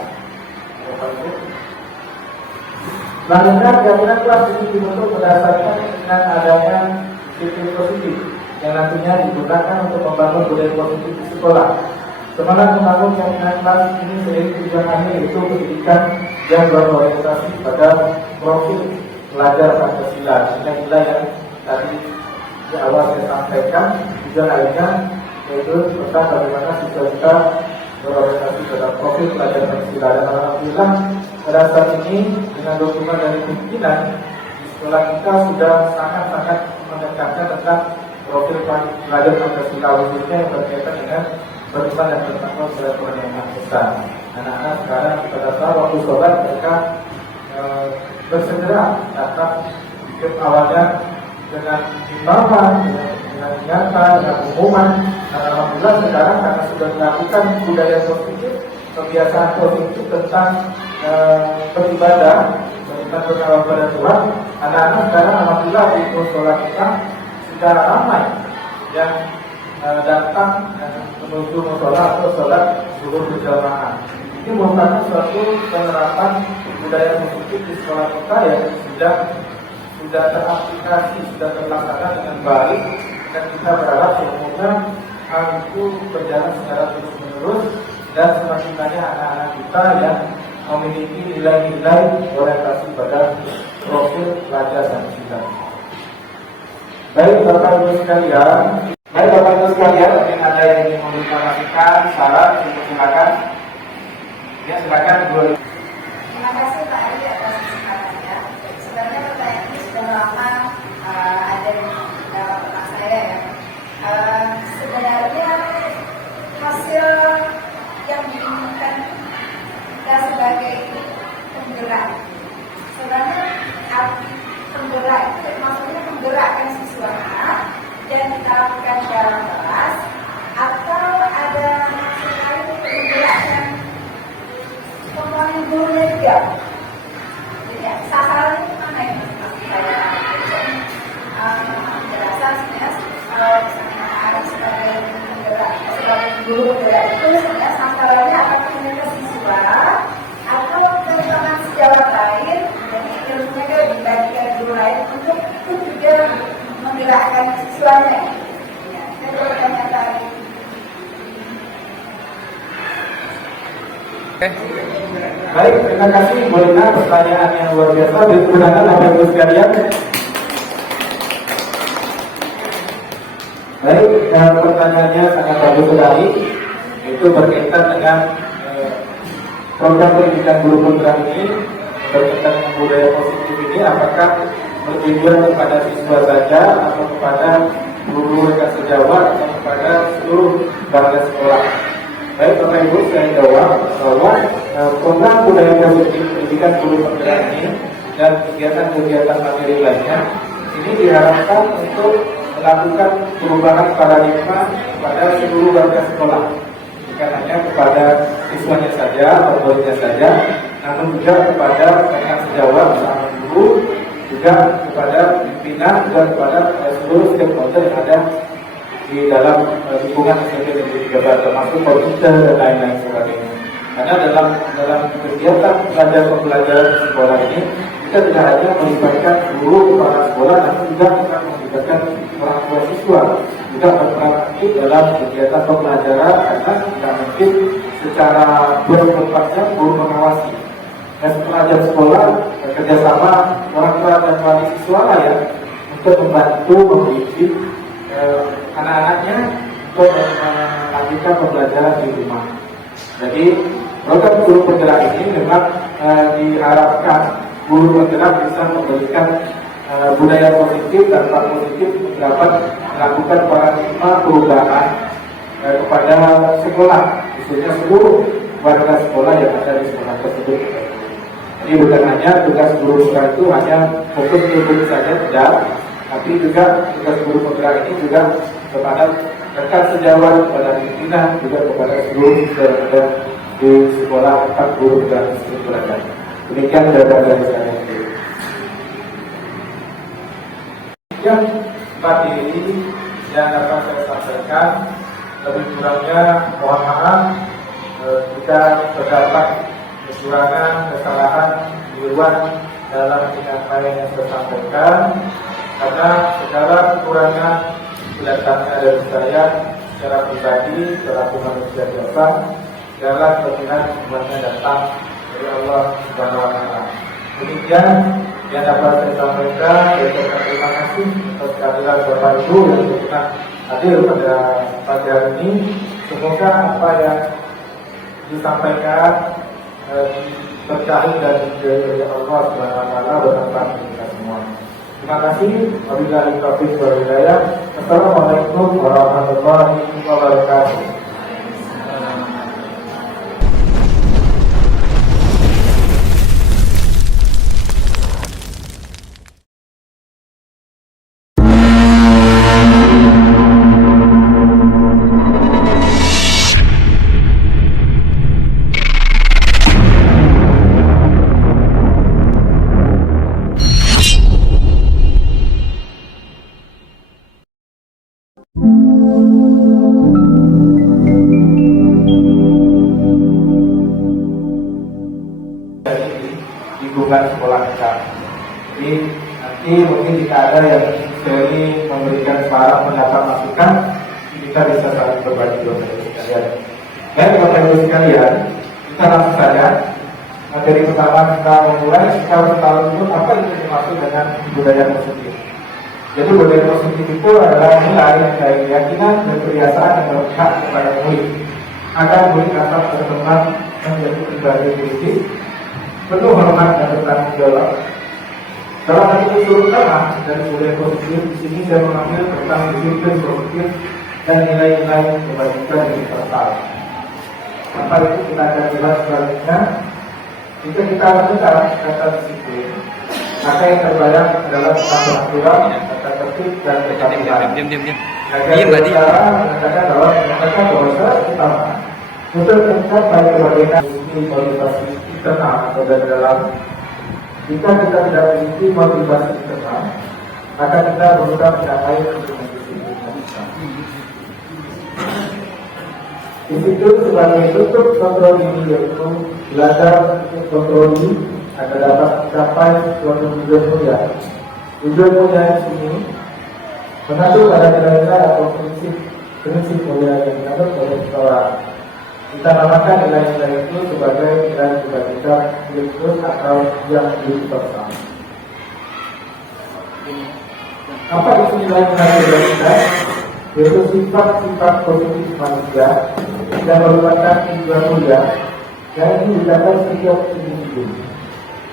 Selanjutnya, jaminan kelas ini dibentuk berdasarkan dengan adanya sistem positif yang nantinya digunakan untuk membangun budaya positif di sekolah. Semangat membangun jaminan kelas ini seiring tujuannya yaitu pendidikan yang berorientasi pada profil pelajar Pancasila. Nilai-nilai yang tadi di awal saya sampaikan, tujuan lainnya yaitu tentang bagaimana siswa kita berorientasi pada profil pelajar Pancasila. Dan alhamdulillah pada saat ini dengan dukungan dari pimpinan di sekolah kita sudah sangat-sangat mendekatkan tentang profil pelajar Pancasila, khususnya yang berkaitan dengan beriman dan bertakwa kepada Tuhan Yang Maha Esa. Anak-anak sekarang pada saat waktu sholat mereka bersegera datang ke awalnya dengan himbauan, dengan nyata, dengan pengumuman. Dan alhamdulillah sekarang karena sudah melakukan budaya positif, kebiasaan positif tentang beribadah, beriman bertakwa kepada Tuhan. Anak-anak sekarang alhamdulillah di musola kita sudah ramai yang datang menuju musola atau sholat zuhur berjamaah. Ini merupakan suatu penerapan budaya positif di sekolah kita yang sudah teraplikasi, sudah terlaksana dengan baik, dan kita berharap semoga hal itu berjalan secara terus menerus dan semakin banyak anak-anak kita yang memiliki nilai-nilai orientasi pada profil pelajar Pancasila. Baik Bapak Ibu sekalian, mungkin ada yang ingin memberikan masukan, saran, silakan. Ya, silakan Bu. Terima kasih Pak Ari atas kesempatannya. Sebenarnya pertanyaan ini sudah lama ada di dalam otak saya ya. Sebenarnya hasil yang diinginkan kita sebagai penggerak. Sebenarnya penggerak itu maksudnya menggerakkan siswa dan kita lakukan dalam kelas, atau ada maksud lain untuk menggerakkan komponen gurunya juga. Jadi sasarannya itu mana ya? Penjelasan sebenarnya misalnya ada sebagai penggerak, sebagai guru penggerak itu sebenarnya sasarannya apakah mereka siswa atau teman-teman sejawat lain, jadi ilmunya kan dibagikan guru lain untuk itu juga menggerakkan siswanya. Ya, saya bertanya tadi. Baik, terima kasih Bu Lina, pertanyaan yang luar biasa. Digunakan Bapak Ibu sekalian. Baik, pertanyaannya sangat bagus sekali. Itu berkaitan dengan program pendidikan guru penggerak ini, berkaitan dengan budaya positif ini, apakah bertujuan kepada siswa saja atau kepada guru rekan sejawat atau kepada seluruh warga sekolah. Baik Bapak Ibu, saya jawab bahwa program budaya positif pendidikan guru penggerak ini dan kegiatan-kegiatan materi lainnya ini diharapkan untuk melakukan perubahan paradigma pada seluruh warga sekolah, bukan hanya kepada siswanya saja atau muridnya saja, namun juga kepada rekan sejawat bersama guru, juga kepada pimpinan, juga kepada seluruh stakeholder yang ada di dalam lingkungan SMP Negeri 13, termasuk komputer dan lain-lain sebagainya. Karena dalam kegiatan pembelajaran sekolah ini kita tidak hanya melibatkan guru kepala sekolah, namun juga kita melibatkan orang tua siswa juga berperan aktif dalam kegiatan pembelajaran, karena tidak mungkin secara bertempatnya guru mengawasi. Dan pelajar sekolah bekerjasama orang tua dan wali siswa lah ya untuk membantu mendidik anak-anaknya untuk melanjutkan pembelajaran di rumah. Jadi program guru penggerak ini memang diharapkan guru penggerak bisa memberikan budaya positif dan dampak positif dapat melakukan paradigma perubahan kepada sekolah, khususnya seluruh warga sekolah yang ada di sekolah tersebut. Jadi bukan hanya tugas guru penggerak itu hanya fokus ke guru saja, tidak, tapi juga tugas guru penggerak ini juga kepada rekan sejawat, kepada pimpinan, juga kepada seluruh yang ada di sekolah tempat guru dan instruktur berada. Demikian dari saya. Yang materi yang dapat saya sampaikan, lebih kurangnya mohon maaf jika terdapat kekurangan, kesalahan, keliruan dalam penyampaian yang saya sampaikan, karena segala kekurangan datangnya dari saya secara pribadi, selaku manusia biasa, segala kelebihan semuanya datang dari Allah Subhanahu wa Ta'ala. Demikian yang dapat saya sampaikan. Terima kasih atas kehadiran Bapak Ibu yang pernah hadir pada pagi hari ini. Semoga apa yang disampaikan berkait dan dari Allah Subhanahu wa Ta'ala bermanfaat bagi kita semua. Terima kasih. Wabillahi taufiq wal hidayah. Assalamualaikum warahmatullahi wabarakatuh. Lingkungan sekolah kita. Jadi nanti mungkin jika ada yang seri memberikan saran, pendapat, masukan, kita bisa saling berbagi sekalian. Dan Bapak Ibu sekalian, kita langsung saja. Materi pertama kita memulai secara tahun itu apa itu dimaksud dengan budaya positif. Jadi budaya positif itu adalah nilai dari keyakinan dan kebiasaan yang berpihak kepada murid agar murid dapat berkembang menjadi pribadi kritis, penuh hormat dan bertanggung jawab. Salah satu unsur utama dari budaya positif di sini saya mengambil tentang disiplin positif dan nilai-nilai kebajikan yang universal. Apa itu kita akan jelas selanjutnya. Jika kita mendengar kata disiplin, maka yang terbayang adalah tentang peraturan, tata tertib dan ketertiban. Diam tadi. Mengatakan bahwa salah utama untuk mencapai kemerdekaan ini motivasi internal atau dari dalam. Jika kita tidak memiliki motivasi internal, maka kita berusaha mencapai disiplin. Disiplin sebagai bentuk kontrol diri, yaitu belajar untuk kontrol diri agar dapat mencapai suatu tujuan mulia. Tujuan mulia di sini mengatur pada nilai-nilai atau prinsip mulia yang diatur oleh seseorang. Kita namakan nilai-nilai itu sebagai nilai kebajikan universal atau yang universal. Apa itu nilai-nilai kebajikan? Yaitu sifat-sifat positif manusia yang merupakan tujuan mulia yang ini dicapai setiap individu.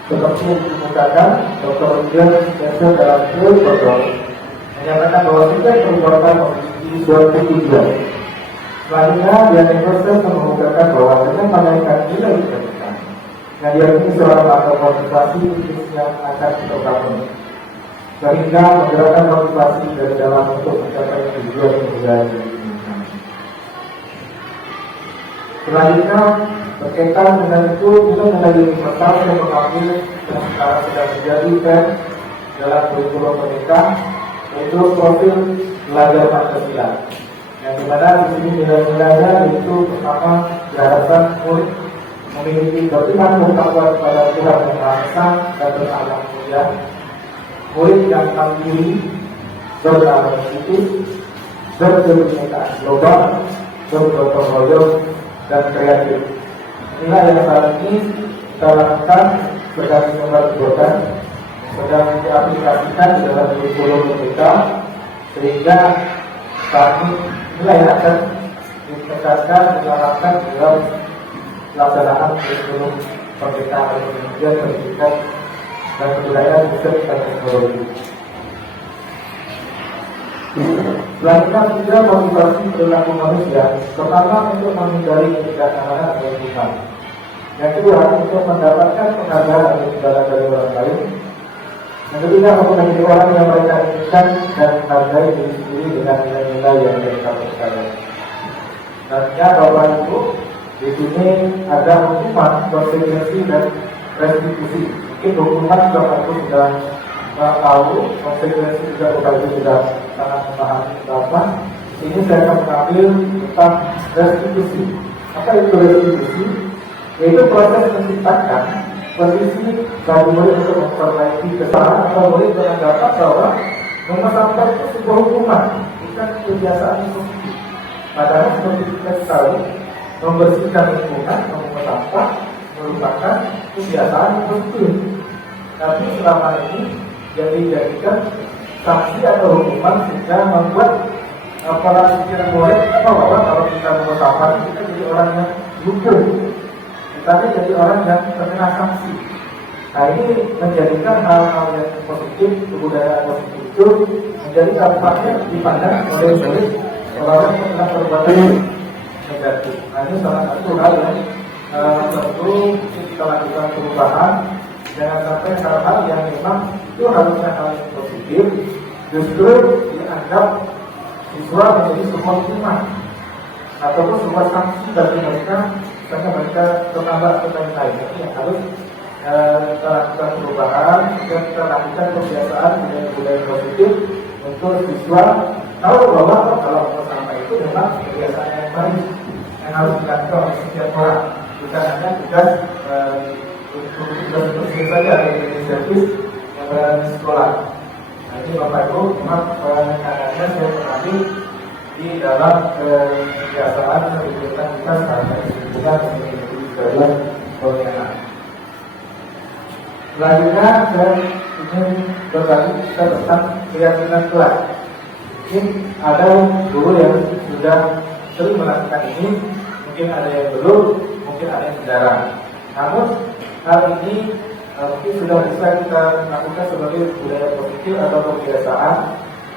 Seperti yang dikemukakan Dr. Ujjal Sensor dalam teori kontrol menyatakan bahwa setiap perbuatan memiliki suatu tujuan. Selanjutnya, Dian Proses mengemukakan bahwa dengan mengkaitkan nilai kebajikan yang diakini seorang atau motivasi yang akan kita bangun, sehingga menggerakkan motivasi dari dalam untuk mencapai tujuan yang diinginkan. Selanjutnya, berkaitan dengan itu, kita menjadi universal yang mengambil yang sekarang sedang menjadi tren dalam kurikulum pendidikan, yaitu profil belajar Pancasila. Yang dimana di sini nilai-nilainya yaitu pertama diharapkan murid memiliki beriman bertakwa kepada Tuhan yang Maha Esa dan berakhlak mulia. Murid yang mandiri, beramal positif, berkebinekaan global, bergotong royong dan kreatif. Inilah yang saat ini kita lakukan sedang dilakukan, sedang diaplikasikan di dalam kurikulum kita, sehingga kami nilai akan ditekankan dilakukan dalam pelaksanaan kurikulum Merdeka Indonesia Pendidikan dan Kebudayaan Riset dan Teknologi. Selanjutnya juga motivasi perilaku manusia, pertama untuk menghindari ketidaknyamanan atau lingkungan. Yang kedua, untuk mendapatkan penghargaan atau imbalan dari orang lain. Yang ketiga, untuk menjadi orang yang mereka inginkan dan menghargai diri sendiri dengan nilai-nilai yang mereka percaya. Nantinya Bapak Ibu, di sini ada hukuman, konsekuensi dan restitusi. Mungkin hukuman Bapak Ibu sudah tahu, konsekuensi juga Bapak Ibu sudah sangat memahami apa. Ini saya akan mengambil tentang restitusi. Apa itu restitusi? Yaitu proses menciptakan kondisi bagi murid untuk memperbaiki kesalahan atau murid beranggapan bahwa memesankan itu sebuah hukuman, bukan kebiasaan yang positif. Padahal seperti kita tahu, membersihkan lingkungan, membuang sampah merupakan kebiasaan yang positif. Tapi selama ini yang dijadikan sanksi atau hukuman sehingga membuat para pikiran murid bahwa kalau kita membuang sampah kita jadi orang yang hukum. Tapi jadi orang yang terkena sanksi. Nah ini menjadikan hal-hal yang positif, kebudayaan positif itu menjadi dampaknya dipandang oleh orang yang telah perbuatan negatif. Nah ini salah satu hal yang tentu kita lakukan perubahan. Jangan sampai hal-hal yang memang itu harusnya hal yang positif justru dianggap siswa menjadi sebuah hukuman ataupun sebuah sanksi bagi mereka. Karena mereka terlambat atau lain-lain. Jadi yang harus kita lakukan perubahan dan kita lakukan kebiasaan budaya positif untuk siswa tahu bahwa kalau bersama itu memang kebiasaan yang baik yang harus dilakukan oleh setiap orang. Bukan hanya tugas untuk saja atau inisiatif yang berada di sekolah. Nah ini Bapak Ibu memang penekanan saya mengambil di dalam kebiasaan kegiatan kita sebagai bukan menjadi dalam pengenalan. Selanjutnya saya ingin berbagi kita tentang keyakinan kelas. Mungkin ada guru yang sudah sering melakukan ini, mungkin ada yang belum, mungkin ada yang jarang. Namun hal ini mungkin sudah bisa kita lakukan sebagai budaya positif atau kebiasaan.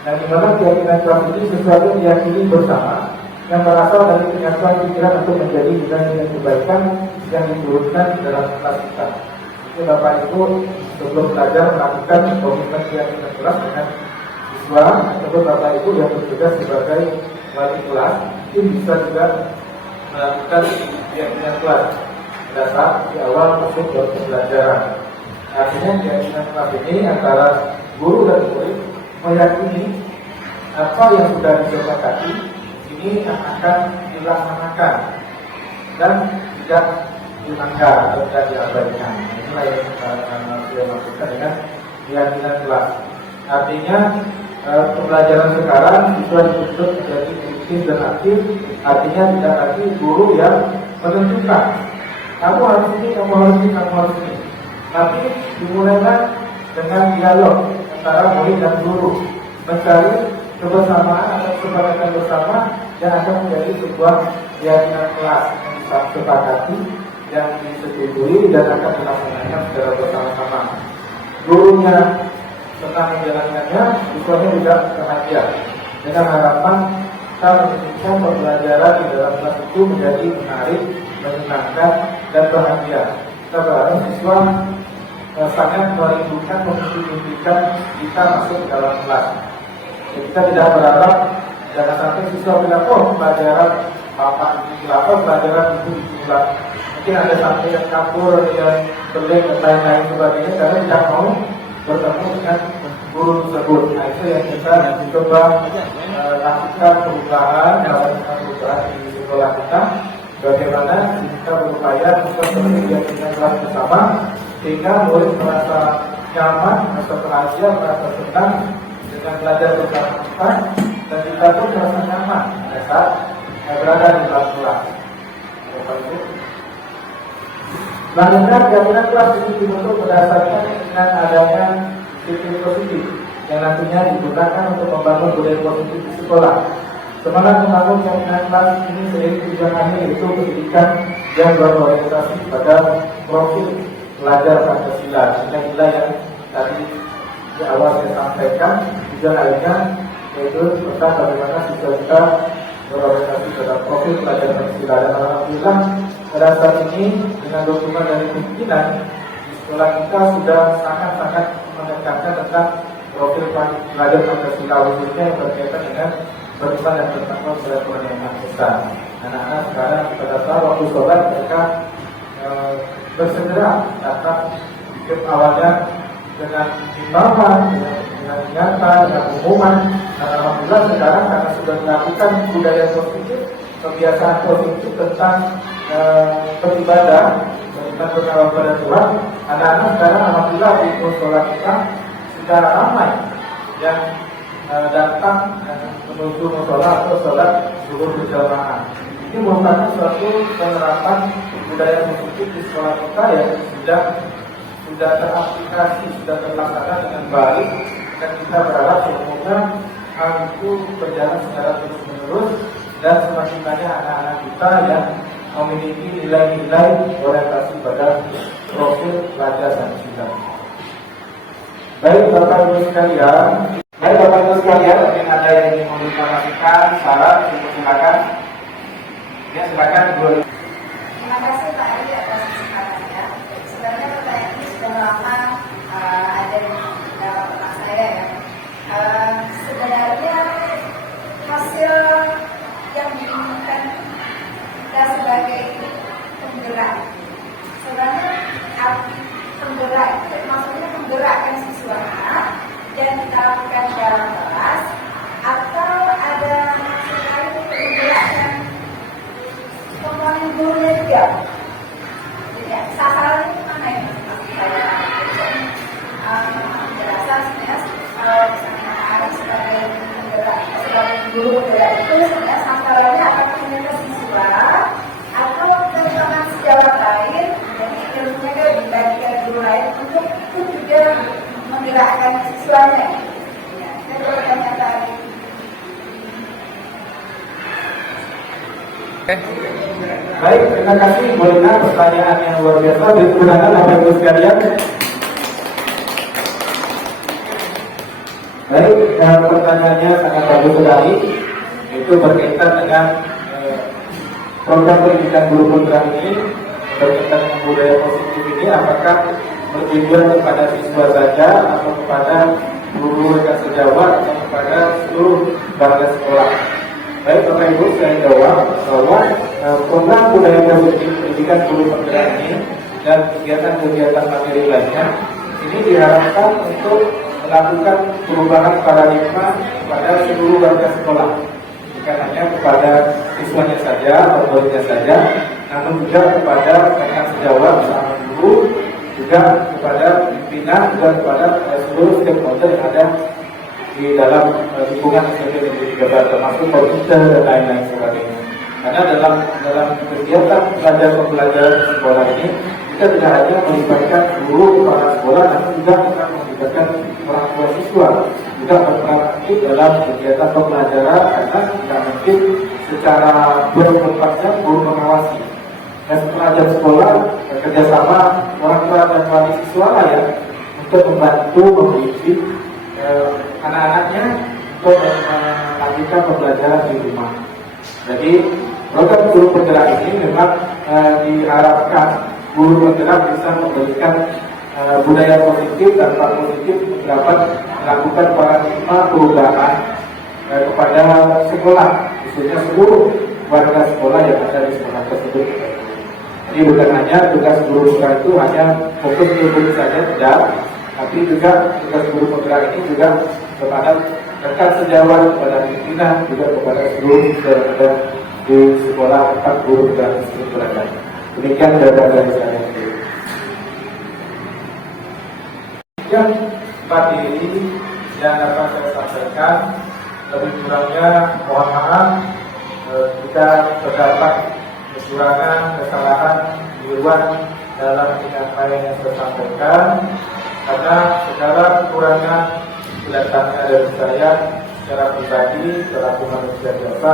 Dan di mana keyakinan kelas ini sesuatu yang diyakini bersama yang berasal dari kenyataan pikiran untuk menjadi nilai-nilai kebaikan yang diturunkan dalam kelas kita. Jadi Bapak Ibu sebelum belajar melakukan komitmen keyakinan kelas dengan siswa ataupun Bapak Ibu yang bertugas sebagai wali kelas itu bisa juga melakukan keyakinan kelas pada saat di awal masuk ke pembelajaran. Artinya keyakinan kelas ini antara guru dan murid meyakini apa yang sudah disepakati ini akan dilaksanakan dan tidak dilanggar atau tidak diabaikan. Inilah yang saya maksudkan dengan keyakinan kelas. Artinya pembelajaran sekarang siswa dituntut menjadi kritis dan aktif. Artinya tidak lagi guru yang menentukan kamu harus ini, kamu harus ini, kamu harus ini. Tapi dimulailah dengan dialog antara murid dan guru, mencari kebersamaan atau kesepakatan bersama yang akan menjadi sebuah keyakinan kelas yang disepakati, yang disetujui dan akan dilaksanakan secara bersama-sama. Gurunya senang menjalankannya, siswanya juga bahagia. Dengan harapan kita menjadikan pembelajaran di dalam kelas itu menjadi menarik, menyenangkan dan bahagia. Kita berharap siswa sangat merindukan memimpikan kita masuk ke dalam kelas. Jadi kita tidak berharap jangan sampai siswa bilang pelajaran papan pelajaran itu diulang. Mungkin ada sampai yang kabur, yang pelik dan lain-lain sebagainya karena tidak mau bertemu dengan guru tersebut. Nah itu yang kita coba lakukan perubahan di sekolah kita. Bagaimana kita berupaya untuk menjadikan kelas bersama sehingga murid merasa nyaman, merasa bahagia, merasa senang dengan belajar bersama kita dan kita pun merasa nyaman saat berada di dalam kelas. Selanjutnya keyakinan kelas ini dibentuk berdasarkan dengan adanya sistem positif yang nantinya digunakan untuk membangun budaya positif di sekolah. Semangat membangun keyakinan kelas ini seiring tujuannya yaitu pendidikan yang berorientasi pada profil pelajar Pancasila. Nilai-nilai yang tadi di awal saya sampaikan, tujuan lainnya yaitu tentang bagaimana siswa kita berorientasi pada profil pelajar Pancasila. Dan alhamdulillah pada saat ini dengan dukungan dari pimpinan di sekolah kita sudah sangat-sangat menekankan tentang profil pelajar Pancasila, khususnya yang berkaitan dengan beriman dan bertakwa kepada Tuhan Yang Maha Esa. Anak-anak sekarang pada saat waktu sholat mereka bersegera datang ke awalnya dengan himbauan, dengan nyata, dengan pengumuman. Dan alhamdulillah sekarang karena sudah melakukan budaya positif, kebiasaan positif tentang beribadah, tentang bertakwa kepada Tuhan, anak-anak sekarang alhamdulillah di sekolah kita sudah ramai yang datang menuju musola atau sholat zuhur berjamaah. Ini merupakan suatu penerapan budaya positif di sekolah kita yang sudah teraplikasi, sudah terlaksana dengan baik, dan kita berharap semoga hal itu berjalan secara terus-menerus dan semakin banyak anak-anak kita yang memiliki nilai-nilai orientasi pada profil pelajar Pancasila. Baik Bapak Ibu sekalian, mungkin ada yang ingin menginformasikan, syarat, silakan. Ya, silakan Bu. Terima kasih Pak Ari atas kesempatannya. Sebenarnya pertanyaan ini sudah lama ada di dalam otak saya ya. Sebenarnya hasil yang diinginkan kita sebagai penggerak, sebenarnya penggerak itu maksudnya menggerakkan siswa dan kita lakukan dalam kelas, atau ada maksud lain untuk menggerakkan komponen gurunya juga. Jadi sasarannya itu mana ya maksud saya? Penjelasan sebenarnya kalau misalnya ada sebagai penggerak, sebagai guru penggerak itu sebenarnya sasarannya apakah hanya ke siswa atau ke teman sejawat lain, jadi ilmunya kan dibagikan guru lain untuk itu juga menggerakkan siswanya. Ya, itu pertanyaan tadi. Baik, terima kasih Bu Lina, pertanyaan yang luar biasa. Berkenan Bapak Ibu sekalian. Baik, pertanyaannya sangat bagus sekali. Itu berkaitan dengan program pendidikan guru penggerak ini, berkaitan dengan budaya positif ini, apakah bertujuan kepada siswa saja atau kepada guru rekan sejawat atau kepada seluruh warga sekolah. Baik Bapak Ibu, saya jawab bahwa program budaya positif pendidikan guru penggerak ini dan kegiatan-kegiatan materi lainnya ini diharapkan untuk melakukan perubahan paradigma kepada seluruh warga sekolah, bukan hanya kepada siswanya saja atau muridnya saja, namun juga kepada rekan sejawat bersama guru, juga kepada pimpinan, juga kepada seluruh stakeholder yang ada di dalam lingkungan SMP Negeri 3 termasuk komputer dan lain-lain sebagainya. Karena dalam kegiatan pembelajaran sekolah ini kita tidak hanya melibatkan guru kepala sekolah, namun juga kita melibatkan orang tua siswa juga berperan aktif dalam kegiatan pembelajaran, karena tidak mungkin secara 24 jam guru mengawasi. Dan pelajar sekolah bekerjasama orang tua dan wali siswa lah ya untuk membantu mendidik anak-anaknya untuk melanjutkan pembelajaran di rumah. Jadi program guru penggerak ini memang diharapkan guru penggerak bisa memberikan budaya positif dan dampak positif dapat melakukan paradigma perubahan kepada sekolah, khususnya seluruh warga sekolah yang ada di sekolah tersebut. Jadi bukan hanya tugas guru penggerak itu hanya fokus ke guru saja, tidak, tapi juga tugas guru penggerak ini juga kepada rekan sejawat, kepada pimpinan, juga kepada seluruh yang ada di sekolah tempat guru penggerak tersebut berada. Demikian jawaban dari saya. Yang materi yang dapat saya sampaikan, lebih kurangnya mohon maaf jika terdapat kekurangan, kesalahan, keliruan dalam apa yang saya sampaikan, karena segala kekurangan datangnya dari saya secara pribadi, selaku manusia biasa,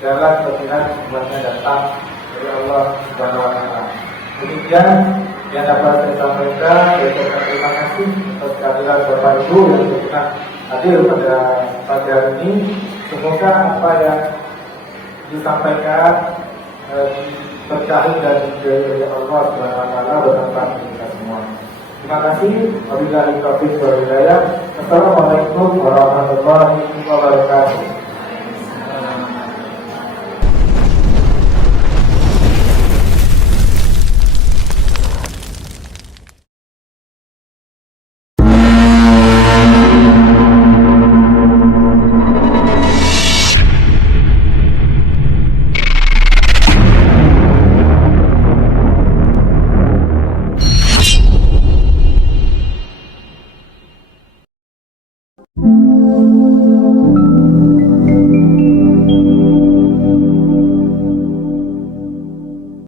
segala kelebihan semuanya datang dari Allah Subhanahu wa Ta'ala. Demikian yang dapat saya sampaikan. Terima kasih atas kehadiran Bapak Ibu yang telah hadir pada pagi hari ini. Semoga apa yang disampaikan berkahit dan dari Allah Subhanahu wa taala bermanfaat bagi kita semua. Terima kasih. Wabillahi taufiq wal hidayah. Assalamualaikum warahmatullahi wabarakatuh.